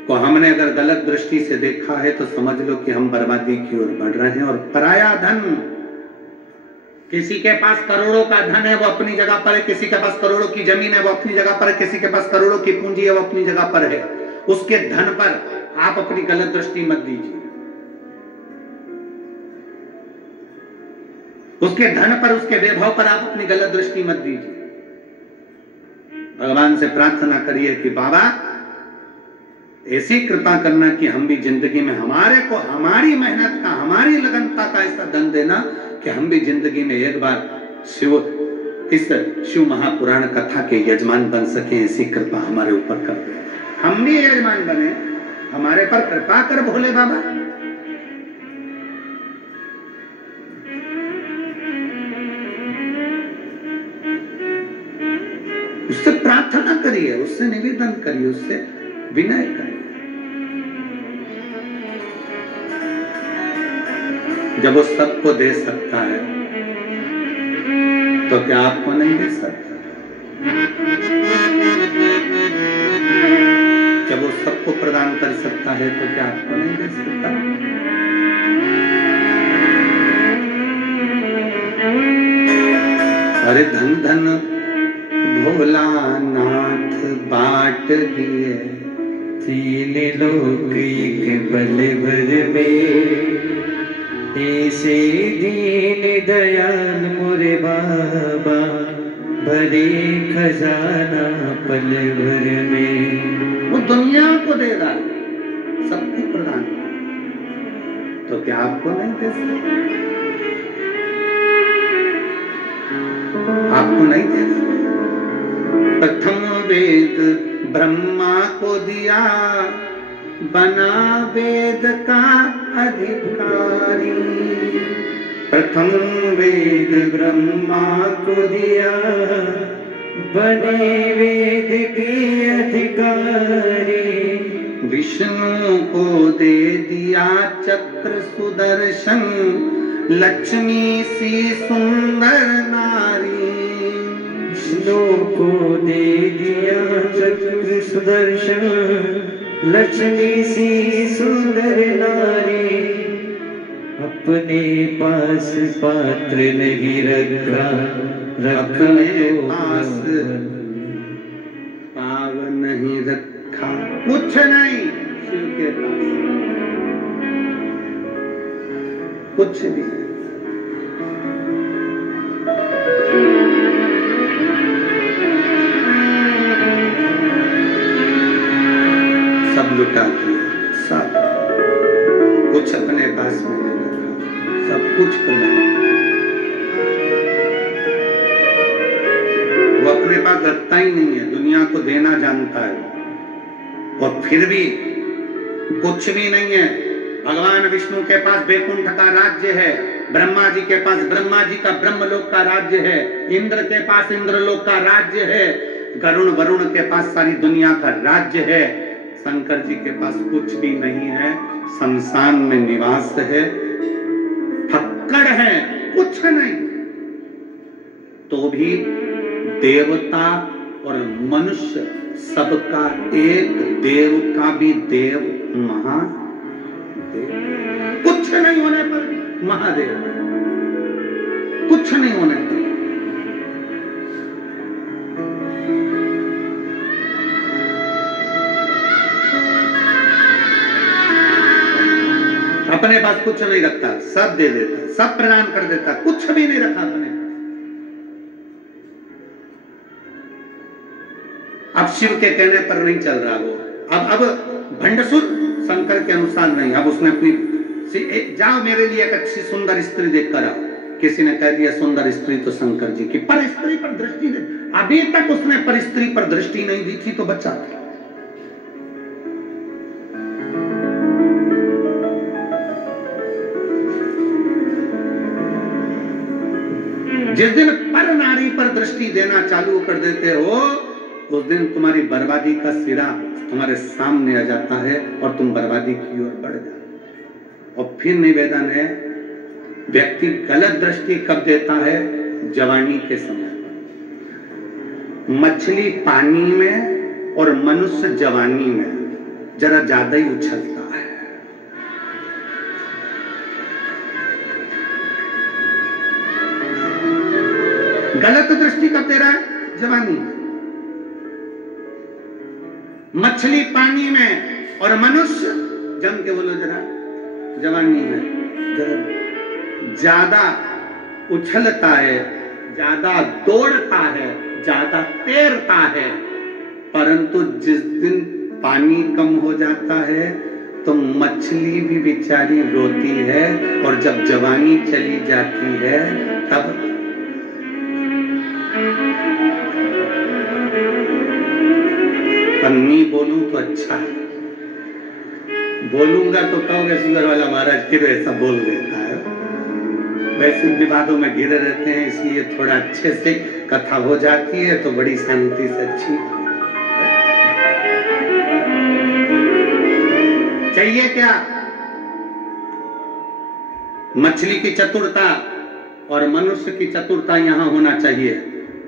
को हमने अगर गलत दृष्टि से देखा है तो समझ लो कि हम बर्बादी की ओर बढ़ रहे हैं। और पराया धन, किसी के पास करोड़ों का धन है वो अपनी जगह पर है, किसी के पास करोड़ों की जमीन है वो अपनी जगह पर है, किसी के पास करोड़ों की पूंजी है वो अपनी जगह पर है। उसके धन पर आप अपनी गलत दृष्टि मत दीजिए, उसके धन पर, उसके वैभव पर आप अपनी गलत दृष्टि मत दीजिए। भगवान से प्रार्थना करिए कि बाबा ऐसी कृपा करना कि हम भी जिंदगी में हमारे को हमारी मेहनत का, हमारी लगनता का ऐसा धन देना कि हम भी जिंदगी में एक बार इस शिव महापुराण कथा के यजमान बन सके। ऐसी कृपा हमारे ऊपर कर दे, हम भी यजमान बने, हमारे पर कृपा कर भोले बाबा। उससे प्रार्थना करिए, उससे निवेदन करिए, उससे विनय करिए। जब वो सबको दे सकता है तो क्या आपको नहीं दे सकता? जब वो सबको प्रदान कर सकता है तो क्या आपको नहीं दे सकता? अरे धन धन भोलानाथ बाट दिए, तीन लोक एक पल भर में, ऐसे दीन दयाल मोरे बाबा, भरे खजाना पल भर में। वो दुनिया को दे रहा है, सबको प्रदान, तो क्या आपको नहीं दे सकता? आपको नहीं देगा। प्रथम वेद ब्रह्मा को दिया, बना वेद का अधिकारी। प्रथम वेद ब्रह्मा को दिया, बने वेद के अधिकारी। विष्णु को दे दिया चक्र सुदर्शन, लक्ष्मी सी सुंदर नारी। विष्णु को दे दिया चक्र सुदर्शन, लक्ष्मी सी सुंदर नारी। अपने पास पात्र नहीं रखा, अपने पास पाव नहीं रखा, कुछ नहीं शिव के पास, कुछ नहीं। सब लुटा दिया, सब कुछ अपने पास में नहीं रखा, सब कुछ प्रदान। वो अपने पास रखता ही नहीं है, दुनिया को देना जानता है, और फिर भी कुछ भी नहीं है। भगवान विष्णु के पास वैकुंठ का राज्य है, ब्रह्मा जी के पास ब्रह्मा जी का ब्रह्मलोक का राज्य है, इंद्र के पास इंद्रलोक का राज्य है, गरुण वरुण के पास सारी दुनिया का राज्य है। शंकर जी के पास कुछ भी नहीं है, शमशान में निवास है, फक्कड़ है, कुछ नहीं। तो भी देवता और मनुष्य सबका एक, देव का भी देव महादेव। कुछ नहीं होने पर महादेव, कुछ नहीं होने पर। अपने पास कुछ नहीं रखता, सब दे देता, सब प्रदान कर देता, कुछ भी नहीं रखा अपने। अब शिव के कहने पर नहीं चल रहा वो, अब भंडसुर शंकर के अनुसार नहीं। अब उसने अपनी जाओ मेरे लिए एक अच्छी सुंदर स्त्री देख कर आओ। किसी ने कह दिया सुंदर स्त्री तो शंकर जी की, पर स्त्री पर दृष्टि दे। अभी तक उसने पर स्त्री पर दृष्टि नहीं दी थी तो बच्चा था। जिस दिन पर नारी पर दृष्टि देना चालू कर देते हो, उस दिन तुम्हारी बर्बादी का सिरा तुम्हारे सामने आ जाता है और तुम बर्बादी की ओर बढ़ जाते। और फिर निवेदन है, व्यक्ति गलत दृष्टि कब देता है? जवानी के समय पर। मछली पानी में और मनुष्य जवानी में जरा ज्यादा ही उछलता है। गलत दृष्टि कब दे रहा है? जवानी। मछली पानी में और मनुष्य, जम के बोलो जरा, जवानी में जरा ज्यादा उछलता है, ज्यादा दौड़ता है, ज्यादा तैरता है। परंतु जिस दिन पानी कम हो जाता है तो मछली भी बेचारी रोती है, और जब जवानी चली जाती है तब नहीं बोलूं तो अच्छा है, बोलूंगा तो कहोगे सुगर वाला महाराज फिर ऐसा बोल देता है। वैसे विवादों में घिरे रहते हैं, इसलिए थोड़ा अच्छे से कथा हो जाती है तो बड़ी शांति से अच्छी। चाहिए क्या? मछली की चतुरता और मनुष्य की चतुरता यहां होना चाहिए।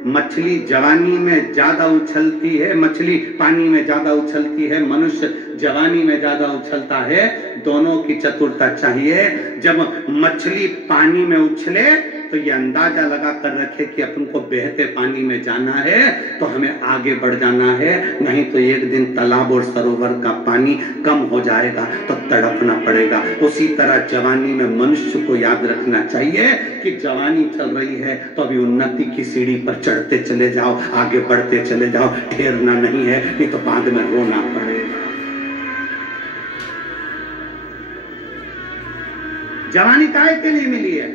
मछली जवानी में ज्यादा उछलती है, मछली पानी में ज्यादा उछलती है, मनुष्य जवानी में ज्यादा उछलता है। दोनों की चतुरता चाहिए। जब मछली पानी में उछले तो ये अंदाजा लगा कर रखे कि अपन को बहते पानी में जाना है तो हमें आगे बढ़ जाना है, नहीं तो एक दिन तालाब और सरोवर का पानी कम हो जाएगा तो तड़पना पड़ेगा। उसी तरह जवानी में मनुष्य को याद रखना चाहिए कि जवानी चल रही है तो अभी उन्नति की सीढ़ी पर चढ़ते चले जाओ, आगे बढ़ते चले जाओ, ठहरना नहीं है, नहीं तो बाद में रोना पड़ेगा। जवानी काहे के लिए मिली है?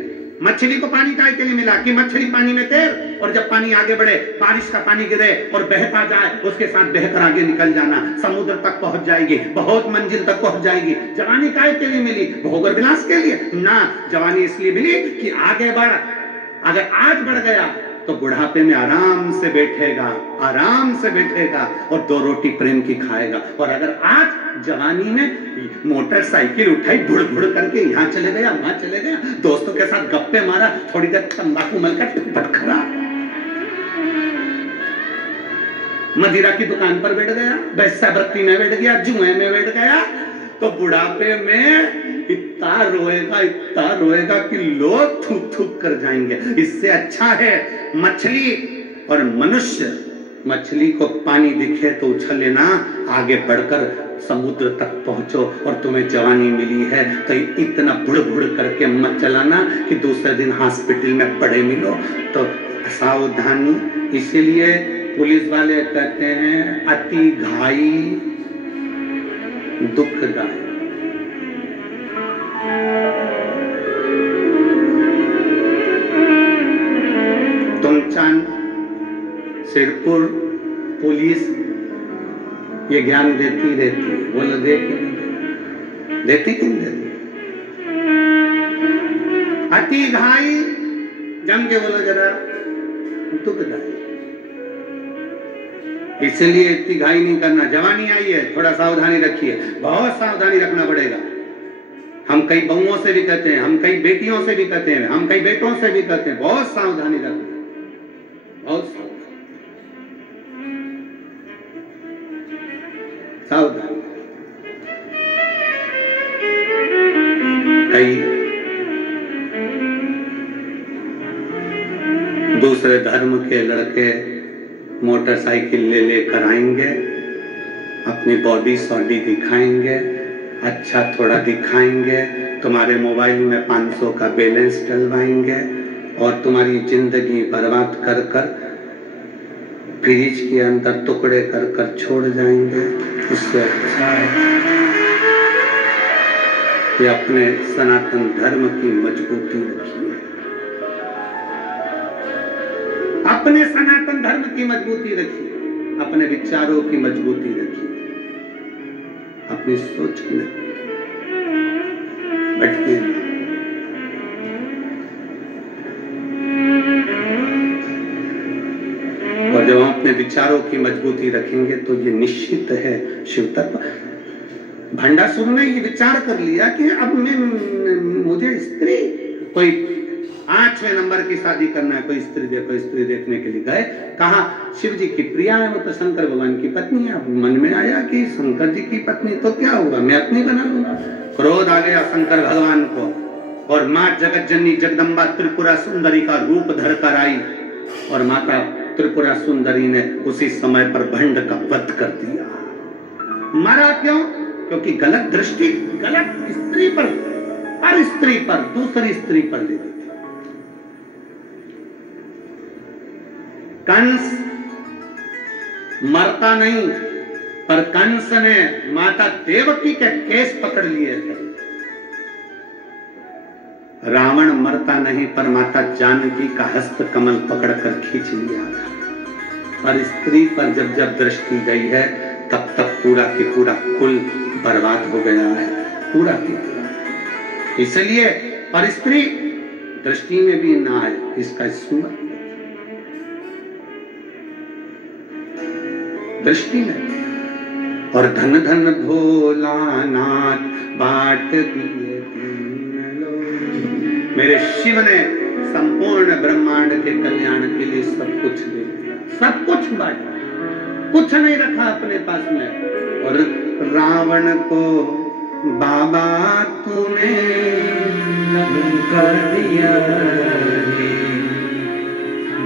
मछली को पानी काहे के लिए मिला? कि मछली पानी में तैर, और जब पानी आगे बढ़े, बारिश का पानी गिरे और बहता जाए, उसके साथ बहकर आगे निकल जाना, समुद्र तक पहुंच जाएगी, बहुत मंजिल तक पहुंच जाएगी। जवानी काहे के लिए मिली? भोग और विलास के लिए ना, जवानी इसलिए मिली कि आगे बढ़। अगर आज बढ़ गया तो बुढ़ापे में आराम से बैठेगा, आराम से बैठेगा और 2 रोटी प्रेम की खाएगा। और अगर आज जवानी में मोटरसाइकिल उठाई, बुड़ बुड़ करके यहाँ चले गया, वहां चले गया, दोस्तों के साथ गप्पे मारा, थोड़ी देर तंबाकू मलकर पटखरा, मदिरा की दुकान पर बैठ गया, वैश्यावृत्ति में बैठ गया, जुए में बैठ गया, तो बुढ़ापे में इतना रोएगा कि लोग थूक थूक कर जाएंगे। इससे अच्छा है मछली और मनुष्य। मछली को पानी दिखे तो उछल लेना, आगे बढ़कर समुद्र तक पहुंचो। और तुम्हें जवानी मिली है तो इतना बुड़ बुड़ करके मत चलाना कि दूसरे दिन हॉस्पिटल में पड़े मिलो। तो सावधानी। इसीलिए पुलिस वाले कहते हैं अति घाई दुखदायी। तुमचान, सिरपुर पुलिस ये ज्ञान देती रहती है। बोलो देती कि नहीं देती? अति घाई, जम के बोलो जरा, दुखदायी। इसलिए इतनी घाई नहीं करना। जवानी आई है, थोड़ा सावधानी रखिए, बहुत सावधानी रखना पड़ेगा। हम कई बहुओं से भी कहते हैं, हम कई बेटियों से भी कहते हैं, हम कई बेटों से भी कहते हैं, बहुत सावधानी रखना, बहुत सावधानी। कई दूसरे धर्म के लड़के मोटरसाइकिल ले लेकर आएंगे, अपनी बॉडी सॉडी दिखाएंगे, अच्छा थोड़ा दिखाएंगे, तुम्हारे मोबाइल में 500 का बैलेंस डलवाएंगे और तुम्हारी जिंदगी बर्बाद कर कर फ्रिज के अंदर टुकड़े कर कर छोड़ जाएंगे। इससे अच्छा है कि अपने सनातन धर्म की मजबूती रखिए, अपने सनातन धर्म की मजबूती रखिए, अपने विचारों की मजबूती रखिए, अपनी सोच की नहीं भटके। और जब हम अपने विचारों की मजबूती रखेंगे तो ये निश्चित है शिव तत्व। भंडासुर ने ये विचार कर लिया कि अब मैं मुझे स्त्री कोई आँच 5वें नंबर की शादी करना है, कोई स्त्री देखो, स्त्री देखने के लिए गए, कहा शिव जी की प्रिया है, वो तो शंकर भगवान की पत्नी है। अब मन में आया कि शंकर जी की पत्नी तो क्या हुआ, मैं अपनी बना लूंगा। क्रोध आ गया शंकर भगवान को, और माँ जगत जननी जगदम्बा त्रिपुरा सुंदरी का रूप धर कर आई, और माता त्रिपुरा सुंदरी ने उसी समय पर भंड का वध कर दिया। मारा क्यों? क्योंकि गलत दृष्टि, गलत स्त्री पर, हर स्त्री पर, दूसरी स्त्री पर ले दी। कंस मरता नहीं, पर कंस ने माता देवकी के केस पकड़ लिए थे। रावण मरता नहीं, पर माता जानकी का हस्त कमल पकड़कर खींच लिया था। पर स्त्री पर जब जब दृष्टि गई है, तब तक पूरा की पूरा कुल बर्बाद हो गया है, पूरा की पूरा। इसलिए पर स्त्री दृष्टि में भी ना आए, इसका स्मरण दृष्टि में। और धन धन भोलानाथ बाट दिए दीन लोग। मेरे शिव ने संपूर्ण ब्रह्मांड के कल्याण के लिए सब कुछ दे दिया, सब कुछ बांटा, कुछ नहीं रखा अपने पास में। और रावण को बाबा तूने कर दिया,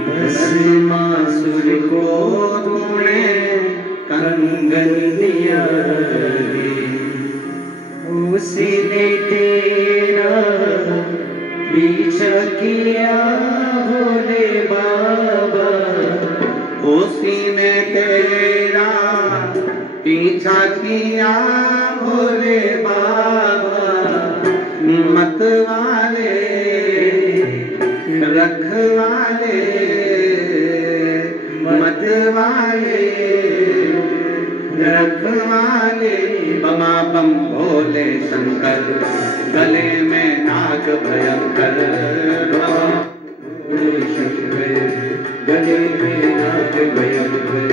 भस्मासुर को तूने कंगन दिया, उसी ने तेरा पीछा किया भोले बाबा, उसी ने तेरा पीछा किया भोले बाबा। मतवाले रखवाले मतवाले रखवाले, बमा बम भोले शंकर, गले में नाग भयंकर। गले में नाग भयंकर,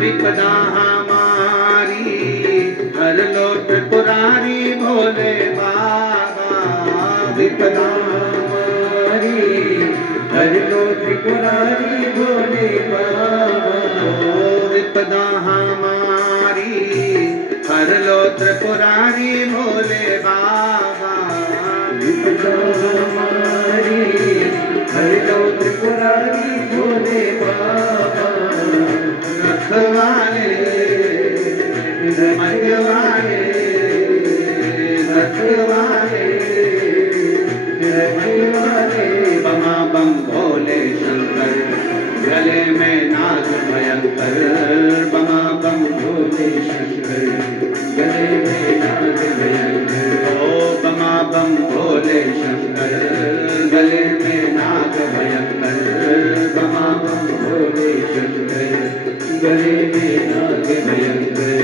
विपदा हमारी हर लो त्रिपुरारी भोले बाबा। विपदा हमारी हर लो त्रिपुरारी भोले बाबा, विपदा हमारी हर लो त्रिपुरारी भोले बाबा। विपदा हमारी हर लो त्रिपुरारी भोले बाबा, रखवाले रखवाले रखवाले रखवाले, बमा बम भोले शंकर, गले में नाग भयंकर। बमा बम भोले शंकर, गले में नाग भयंकर। ओ बमा बम भोले शंकर, गले में नाग भयंकर। बमा बम भोले शंकर, गले में नाग भयंकर।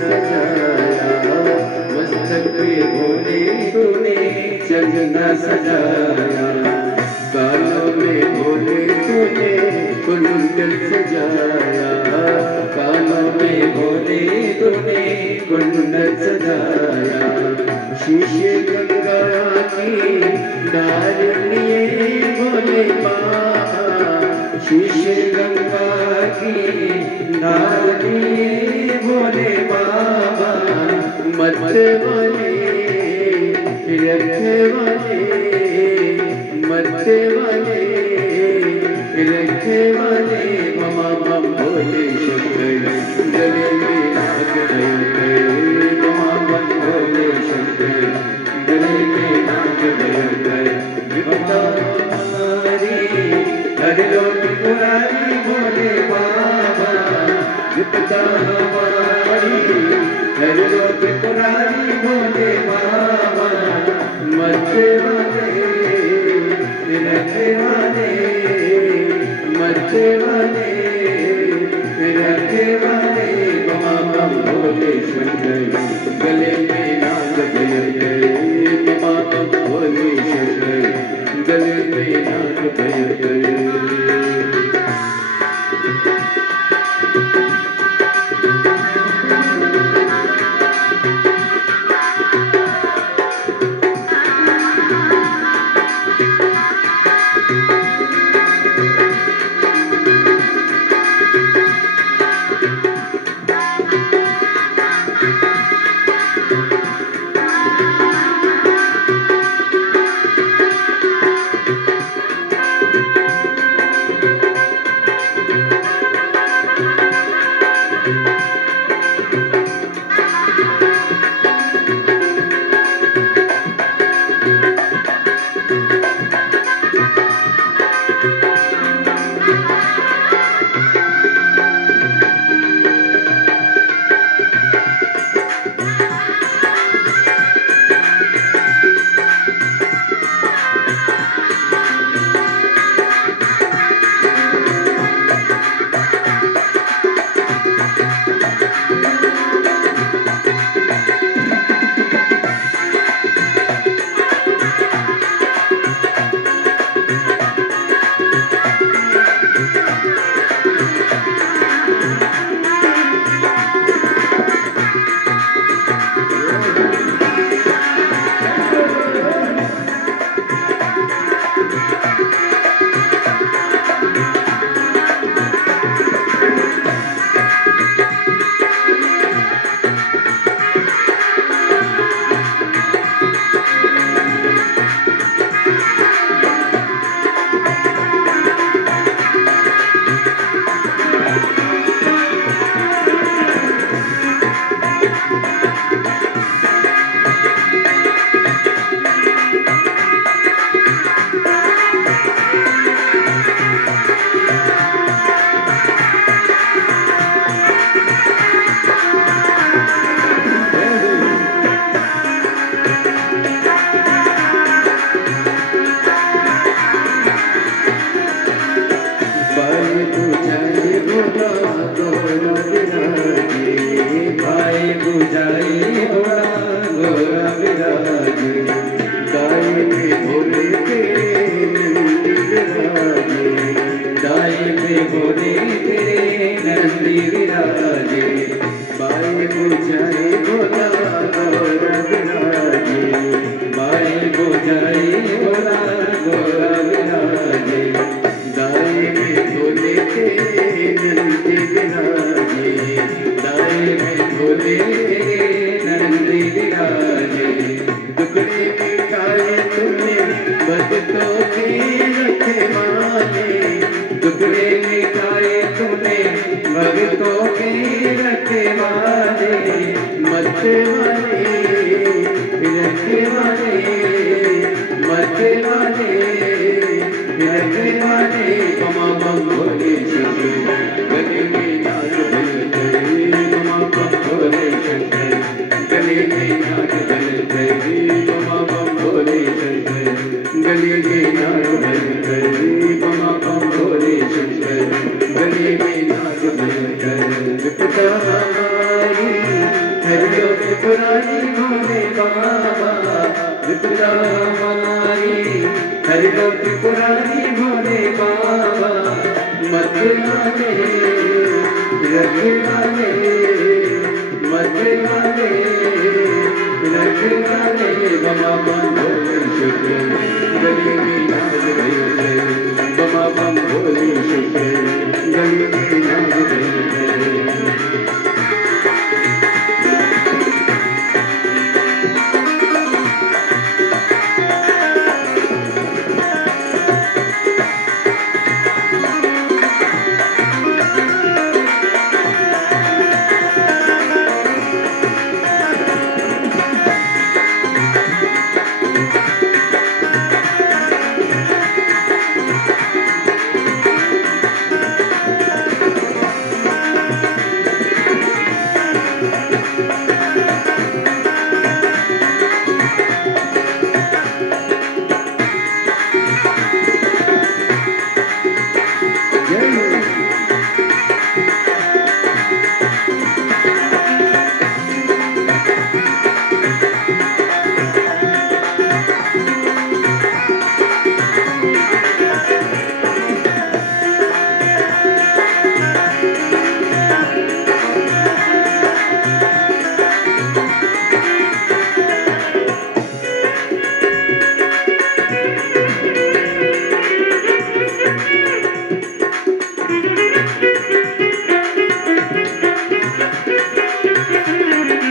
सजाया, मस्तक पे भोले तूने चंदना सजाया, कानों में भोले तूने कुंडल सजाया, कानों में भोले तूने कुंडल सजाया, शीशे गंगा की डाल लिए भोले बाबा, शीशे गंगा की डाल लिए भोले बाबा, मत वाले रखे वाले, मत वाले रखे वाले, ममा मम भोले शंकर, गले में नाग भयंकर, ममा मम भोले शंकर, गले में नाग भयंकर, विपदा हमारी हर लो त्रिपुरारी भोले बाबा, विपदा हमारी हर लो त्रिपुरारी भोले बाबा, मरते वाले रखने वाले, मरते वाले रखने वाले, ममा मम भोले शंकर, गले में नाग भयंकर, ममा मम भोले शंकर, गले में नाग भयंकर। त्रिपुरारी भोले बाबा मतवाले रखवाले मतवाले रखवाले बाबा भोले शुक्र गली